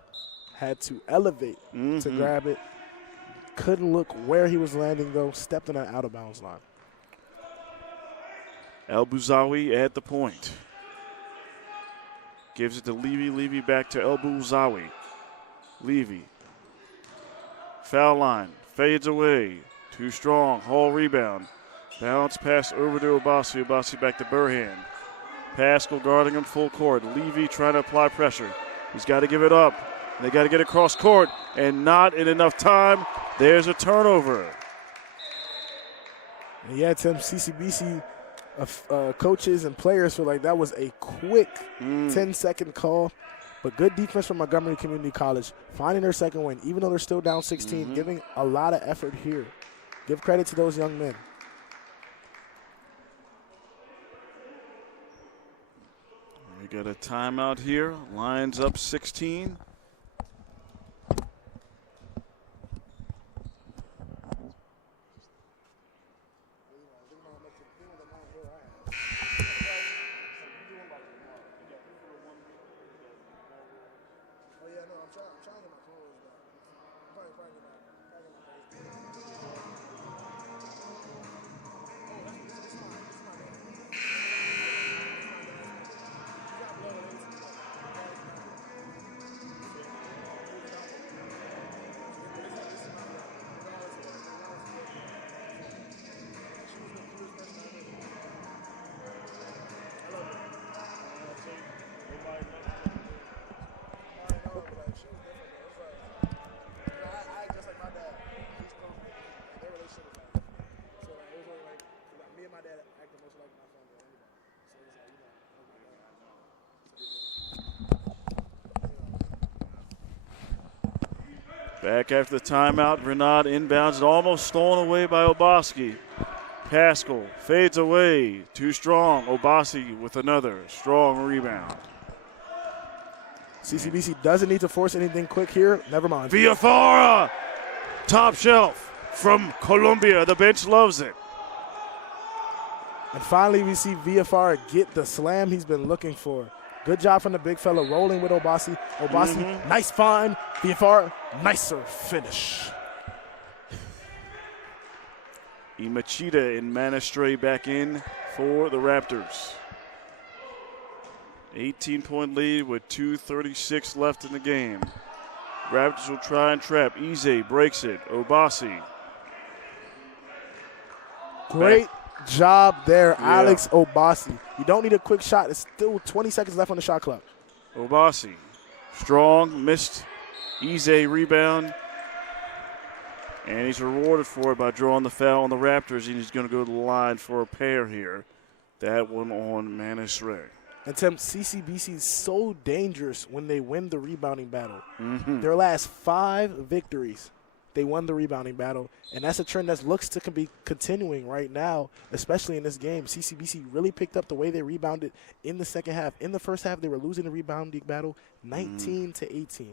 had to elevate to grab it. Couldn't look where he was landing, though. Stepped on an out-of-bounds line. El Bouzawi at the point. Gives it to Levy. Levy back to El Bouzawi. Levy. Foul line. Fades away. Too strong. Hall rebound. Bounce pass over to Obasi. Obasi back to Burhan. Pascal guarding him full court. Levy trying to apply pressure. He's got to give it up. They got to get across court, and not in enough time. There's a turnover. Yeah, Tim, CCBC coaches and players feel like that was a quick 10-second call. But good defense from Montgomery Community College, finding their second win, even though they're still down 16, giving a lot of effort here. Give credit to those young men. We got a timeout here. Lions up 16. Back after the timeout, Renaud inbounds and almost stolen away by Oboski. Pascal fades away, too strong. Obasi with another strong rebound. CCBC doesn't need to force anything quick here. Never mind. Villafara, top shelf from Columbia. The bench loves it. And finally, we see Villafara get the slam he's been looking for. Good job from the big fella rolling with Obasi. Obasi, nice find. Villafara, nicer finish. Imachita and Manistray back in for the Raptors. 18-point lead with 2:36 left in the game. Raptors will try and trap. Ize breaks it. Obasi. Great job there, Yeah. Alex Obasi. You don't need a quick shot. It's still 20 seconds left on the shot clock. Obasi. Strong, missed. Ize rebound. And he's rewarded for it by drawing the foul on the Raptors, and he's going to go to the line for a pair here. That one on Manistray. And Tim, CCBC is so dangerous when they win the rebounding battle. Their last 5 victories, they won the rebounding battle. And that's a trend that looks to be continuing right now, especially in this game. CCBC really picked up the way they rebounded in the second half. In the first half, they were losing the rebounding battle 19-18.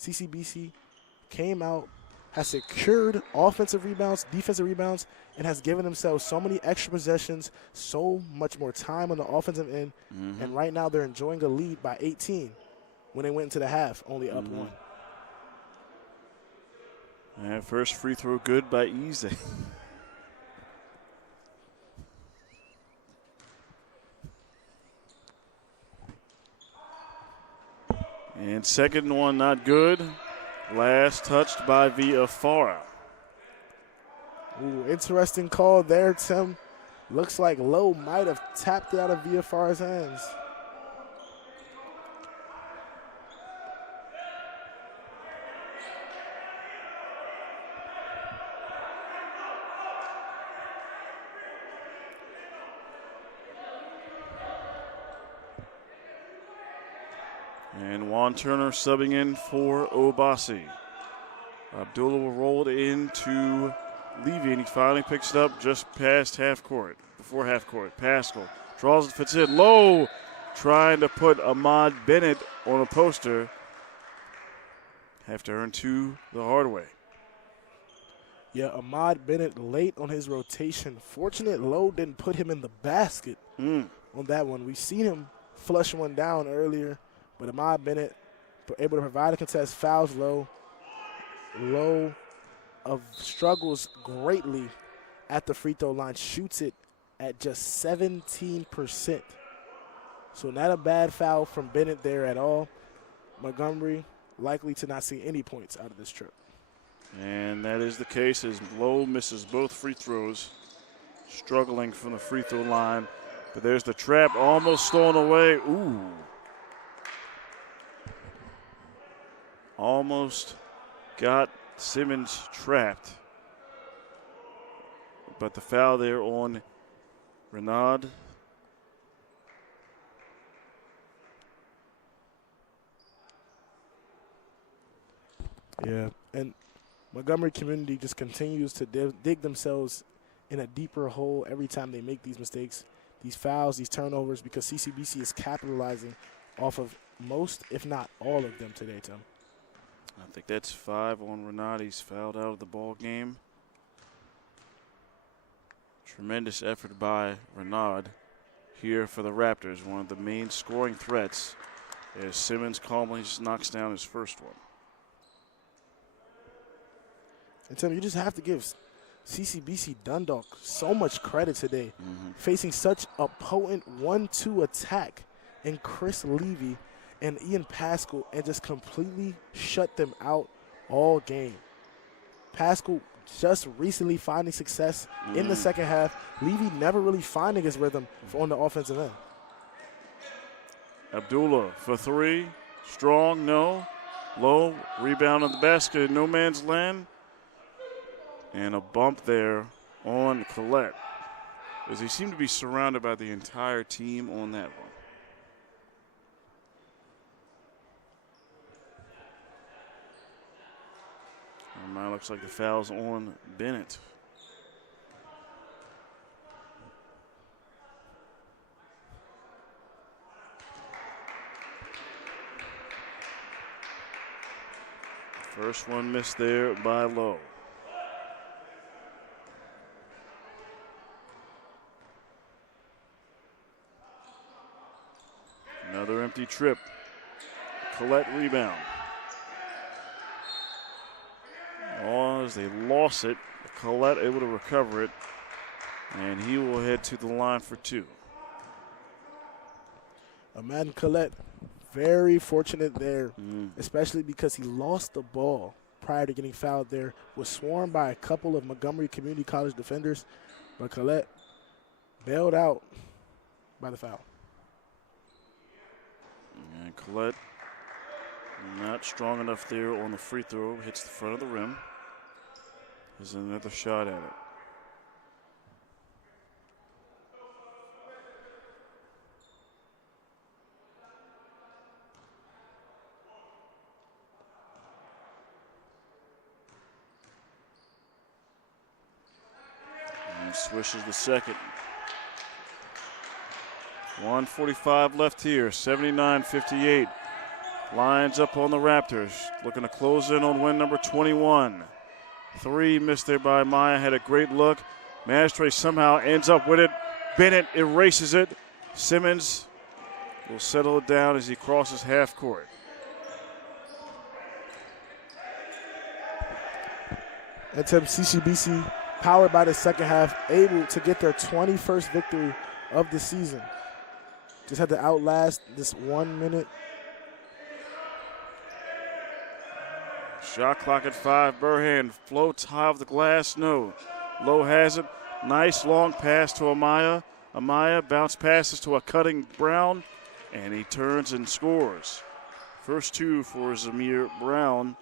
CCBC came out, has secured offensive rebounds, defensive rebounds, and has given themselves so many extra possessions, so much more time on the offensive end. And right now they're enjoying a lead by 18 when they went into the half, only up 1. And first free throw good by Ize. And second one not good. Last touched by Villafara. Ooh, interesting call there, Tim. Looks like Lowe might have tapped it out of Villafara's hands. And Juan Turner subbing in for Obasi. Abdullah will roll it into Levy, and he finally picks it up just past half court, before half court. Pascal draws it, fits in low, trying to put Ahmad Bennett on a poster. Have to earn two the hard way. Yeah, Ahmad Bennett late on his rotation. Fortunate Lowe didn't put him in the basket on that one. We've seen him flush one down earlier, but Ahmad Bennett able to provide a contest, fouls Lowe. Lowe struggles greatly at the free throw line, shoots it at just 17%. So not a bad foul from Bennett there at all. Montgomery likely to not see any points out of this trip. And that is the case as Lowe misses both free throws, struggling from the free throw line. But there's the trap, almost stolen away. Ooh. Almost got Simmons trapped. But the foul there on Renaud. Yeah, and Montgomery community just continues to dig themselves in a deeper hole every time they make these mistakes, these fouls, these turnovers, because CCBC is capitalizing off of most, if not all of them today, Tim. I think that's 5 on Renaud. He's fouled out of the ball game. Tremendous effort by Renaud here for the Raptors, one of the main scoring threats, as Simmons calmly just knocks down his first one. And Tim, you just have to give CCBC Dundalk so much credit today, facing such a potent 1-2 attack in Chris Levy and Ian Pascal, and just completely shut them out all game. Pascal just recently finding success in the second half. Levy never really finding his rhythm on the offensive end. Abdullah for 3. Strong, no. Low, rebound on the basket, no man's land. And a bump there on Collette, as he seemed to be surrounded by the entire team on that one. And now looks like the foul's on Bennett. First one missed there by Lowe. Another empty trip. Collette rebound. Oh, as they lost it, Collette able to recover it, and he will head to the line for 2. Ahmad Collette, very fortunate there, especially because he lost the ball prior to getting fouled there. Was swarmed by a couple of Montgomery Community College defenders, but Collette bailed out by the foul. And Collette not strong enough there on the free throw. Hits the front of the rim. There's another shot at it. And swishes the second. 1:45 left here, 79-58. Lions up on the Raptors, looking to close in on win number 21. 3 missed there by Maya, had a great look. Mastre somehow ends up with it. Bennett erases it. Simmons will settle it down as he crosses half court. And Tim, CCBC, powered by the second half, able to get their 21st victory of the season. Just had to outlast this 1 minute. Shot clock at 5. Burhan floats high off the glass. No. Lowe has it. Nice long pass to Amaya. Amaya bounce passes to a cutting Brown, and he turns and scores. First 2 for Zamir Brown.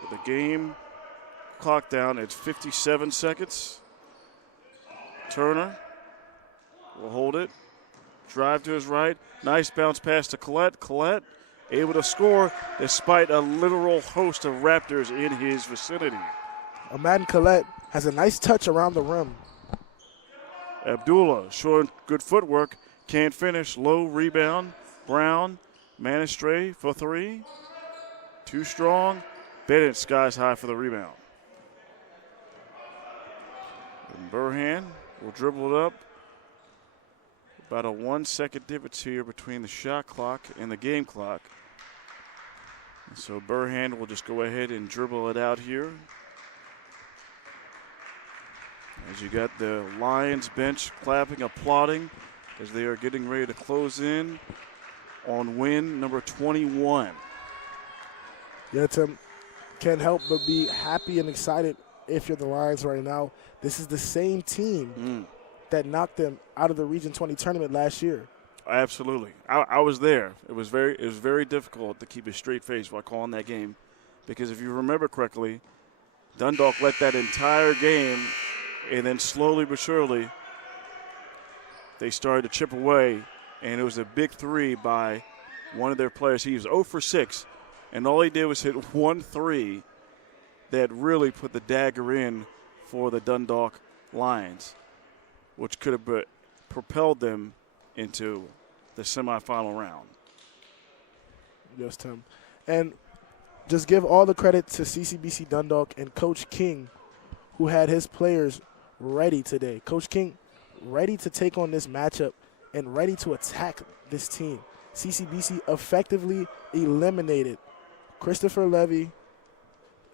With the game clock down at 57 seconds. Turner will hold it. Drive to his right. Nice bounce pass to Collette. Collette able to score despite a literal host of Raptors in his vicinity. Madden Collette has a nice touch around the rim. Abdullah showing good footwork, can't finish, low rebound. Brown, Manistray for three. Too strong. Bennett skies high for the rebound. And Burhan will dribble it up. About a 1 second difference here between the shot clock and the game clock. And so Burhan will just go ahead and dribble it out here. As you got the Lions bench clapping, applauding as they are getting ready to close in on win number 21. Yeah, Tim, can't help but be happy and excited if you're the Lions right now. This is the same team that knocked them out of the Region 20 tournament last year. Absolutely. I was there. It was very difficult to keep a straight face while calling that game because if you remember correctly, Dundalk led that entire game, and then slowly but surely they started to chip away, and it was a big three by one of their players. He was 0 for 6, and all he did was hit 1 3 that really put the dagger in for the Dundalk Lions, which could have propelled them into the semifinal round. Yes, Tim. And just give all the credit to CCBC Dundalk and Coach King, who had his players ready today. Coach King ready to take on this matchup and ready to attack this team. CCBC effectively eliminated Christopher Levy.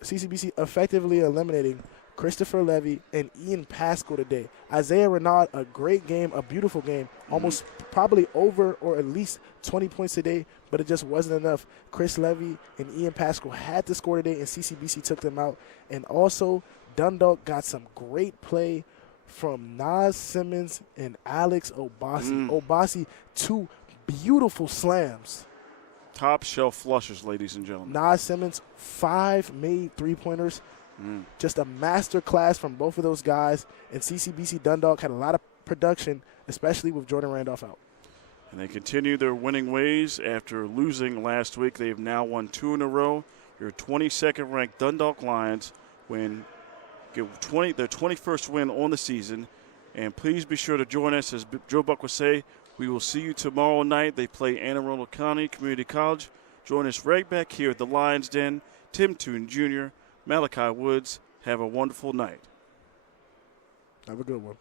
CCBC effectively eliminating Christopher Levy and Ian Pascal today. Isaiah Renaud, a great game, a beautiful game, almost probably over or at least 20 points today, but it just wasn't enough. Chris Levy and Ian Pascal had to score today, and CCBC took them out. And also, Dundalk got some great play from Nas Simmons and Alex Obasi. Obasi, 2 beautiful slams. Top shelf flushes, ladies and gentlemen. Nas Simmons, 5 made three-pointers. Just a master class from both of those guys. And CCBC Dundalk had a lot of production, especially with Jordan Randolph out. And they continue their winning ways after losing last week. They've now won 2 in a row. Your 22nd ranked Dundalk Lions get their 21st win on the season. And please be sure to join us, as Joe Buck would say. We will see you tomorrow night. They play Anne Arundel County Community College. Join us right back here at the Lions Den. Tim Toon Jr., Malachi Woods. Have a wonderful night. Have a good one.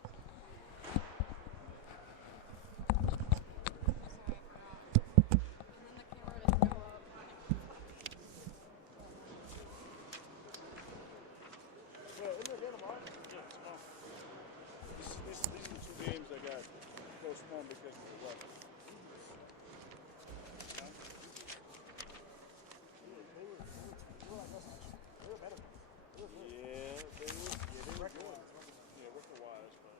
These are the 2 games that got postponed because of the weather. Record-wise, but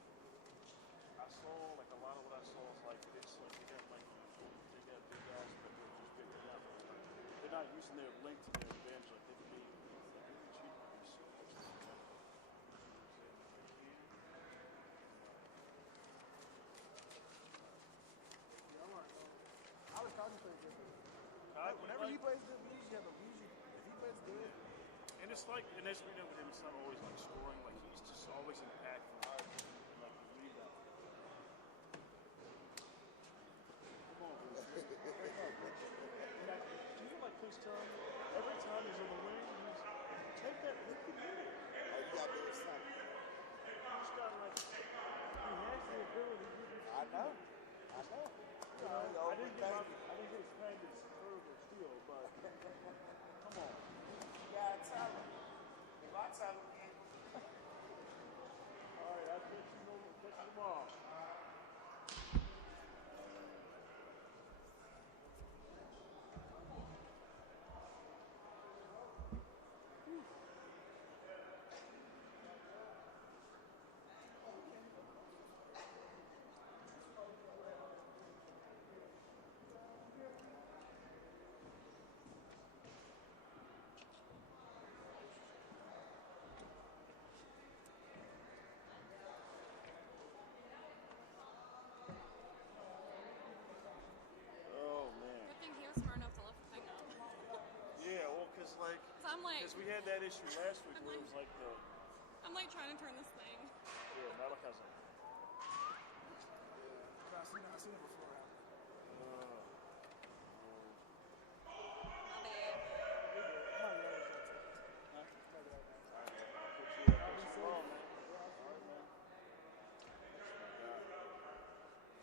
I saw a lot of what I saw is it's they got big guys, but they're just big enough. They're not using their length to their advantage like they can be. Whenever he plays good, we usually have a if he plays good. And it's and that's what we know with him, it's not always scoring, he's just always impactful. Rebound. Come on, Bruce. Do you feel like Chris telling me every time he's on the wing, take that lift again? Oh, you got to do something. He just got he has the ability. I know. I didn't get his package curve or steal, but come on. Yeah, tell him. If I tell him, All right, I'll catch you tomorrow. Because we had that issue last week where it was like the I'm like trying to turn this thing. metal cousin. I've seen it before. My bad.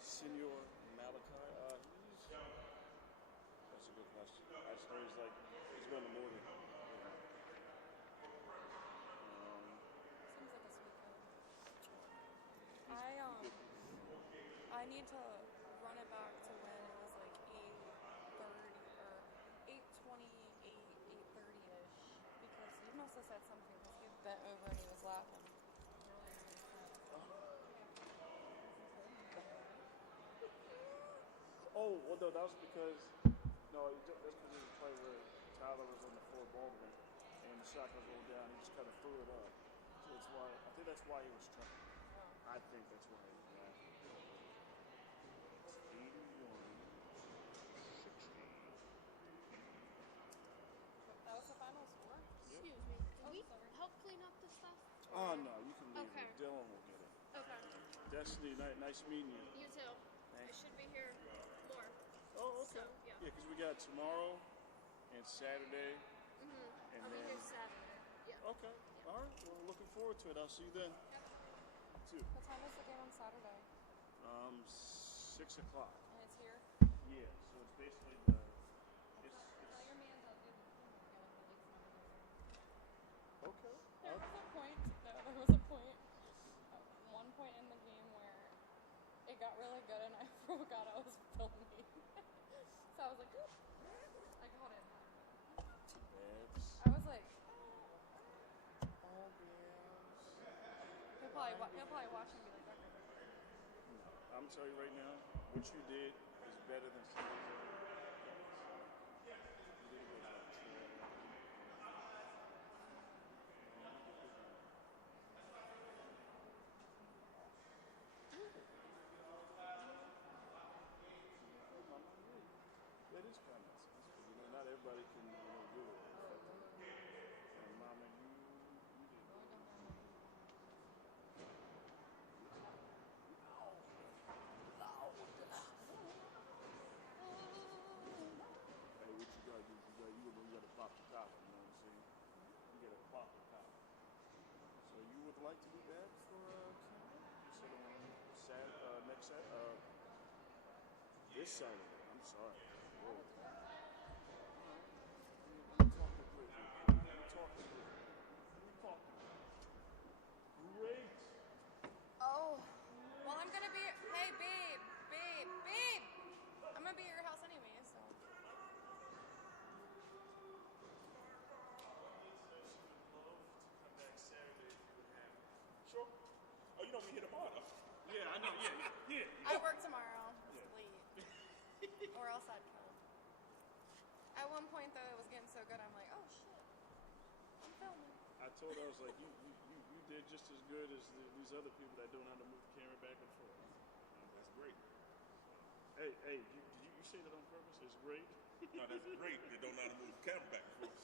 Senor Malachi, that's a good question. I just know he's going to movie. Seems like a sweet kid. I need to run it back to when it was like 8:30 or 8:28, 8:30ish, because you must have said something because he bent over and he was laughing. Oh, well, no, that was because that's because it was a play where Tyler was on the floor baldwin and the shot was rolled down. He just kind of threw it up. So that's why I think that's why he was trying. I think that's why he was laughing. It's 81-60. That was the final score? Excuse me. Can we help clean up the stuff? Oh, no, you can leave Okay. it. Dylan will get it. Okay. Destiny, nice meeting you. You too. I should be here more. Oh, okay. So, yeah. Yeah, because we got tomorrow and Saturday. And I'll be then, here Saturday. Yeah. okay. All right. Well, looking forward to it. I'll see you then. Too. What time is the game on Saturday? 6 o'clock. And it's here? Yeah. So it's basically it's Tell your man to do the again and release my number. okay. There was a point at one point in the game where it got really good and I forgot I was filming. So I was like, oop, I got it. Babs. I was like, Oh, babs. he'll probably watch and be like, okay. I'm gonna tell you right now, what you did is better than somebody else. You did a good job. That is kind of nice. Not everybody can do it. And Mama, you did it. Hey, what you gotta do? You gotta pop the top. You know what I'm saying? You gotta pop the top. So you would like to do that for next Saturday? This Saturday. I'm sorry. Whoa. Let me talk to Bridget. Great. Oh, well, I'm gonna be. Hey, babe. I'm gonna be at your house anyway, so. Come back Saturday if you would have it. Sure. Oh, you know we hit tomorrow. Yeah, I know. Yeah. I work tomorrow. It's late. Or else I'd kill. At one point, though, it was getting so good, I'm like, oh, shit. I'm filming. I told her, I was like, you did just as good as these other people that don't know how to move the camera back and forth. That's great. Hey, did you say that on purpose? It's great. No, that's great. They don't know how to move the camera back and forth.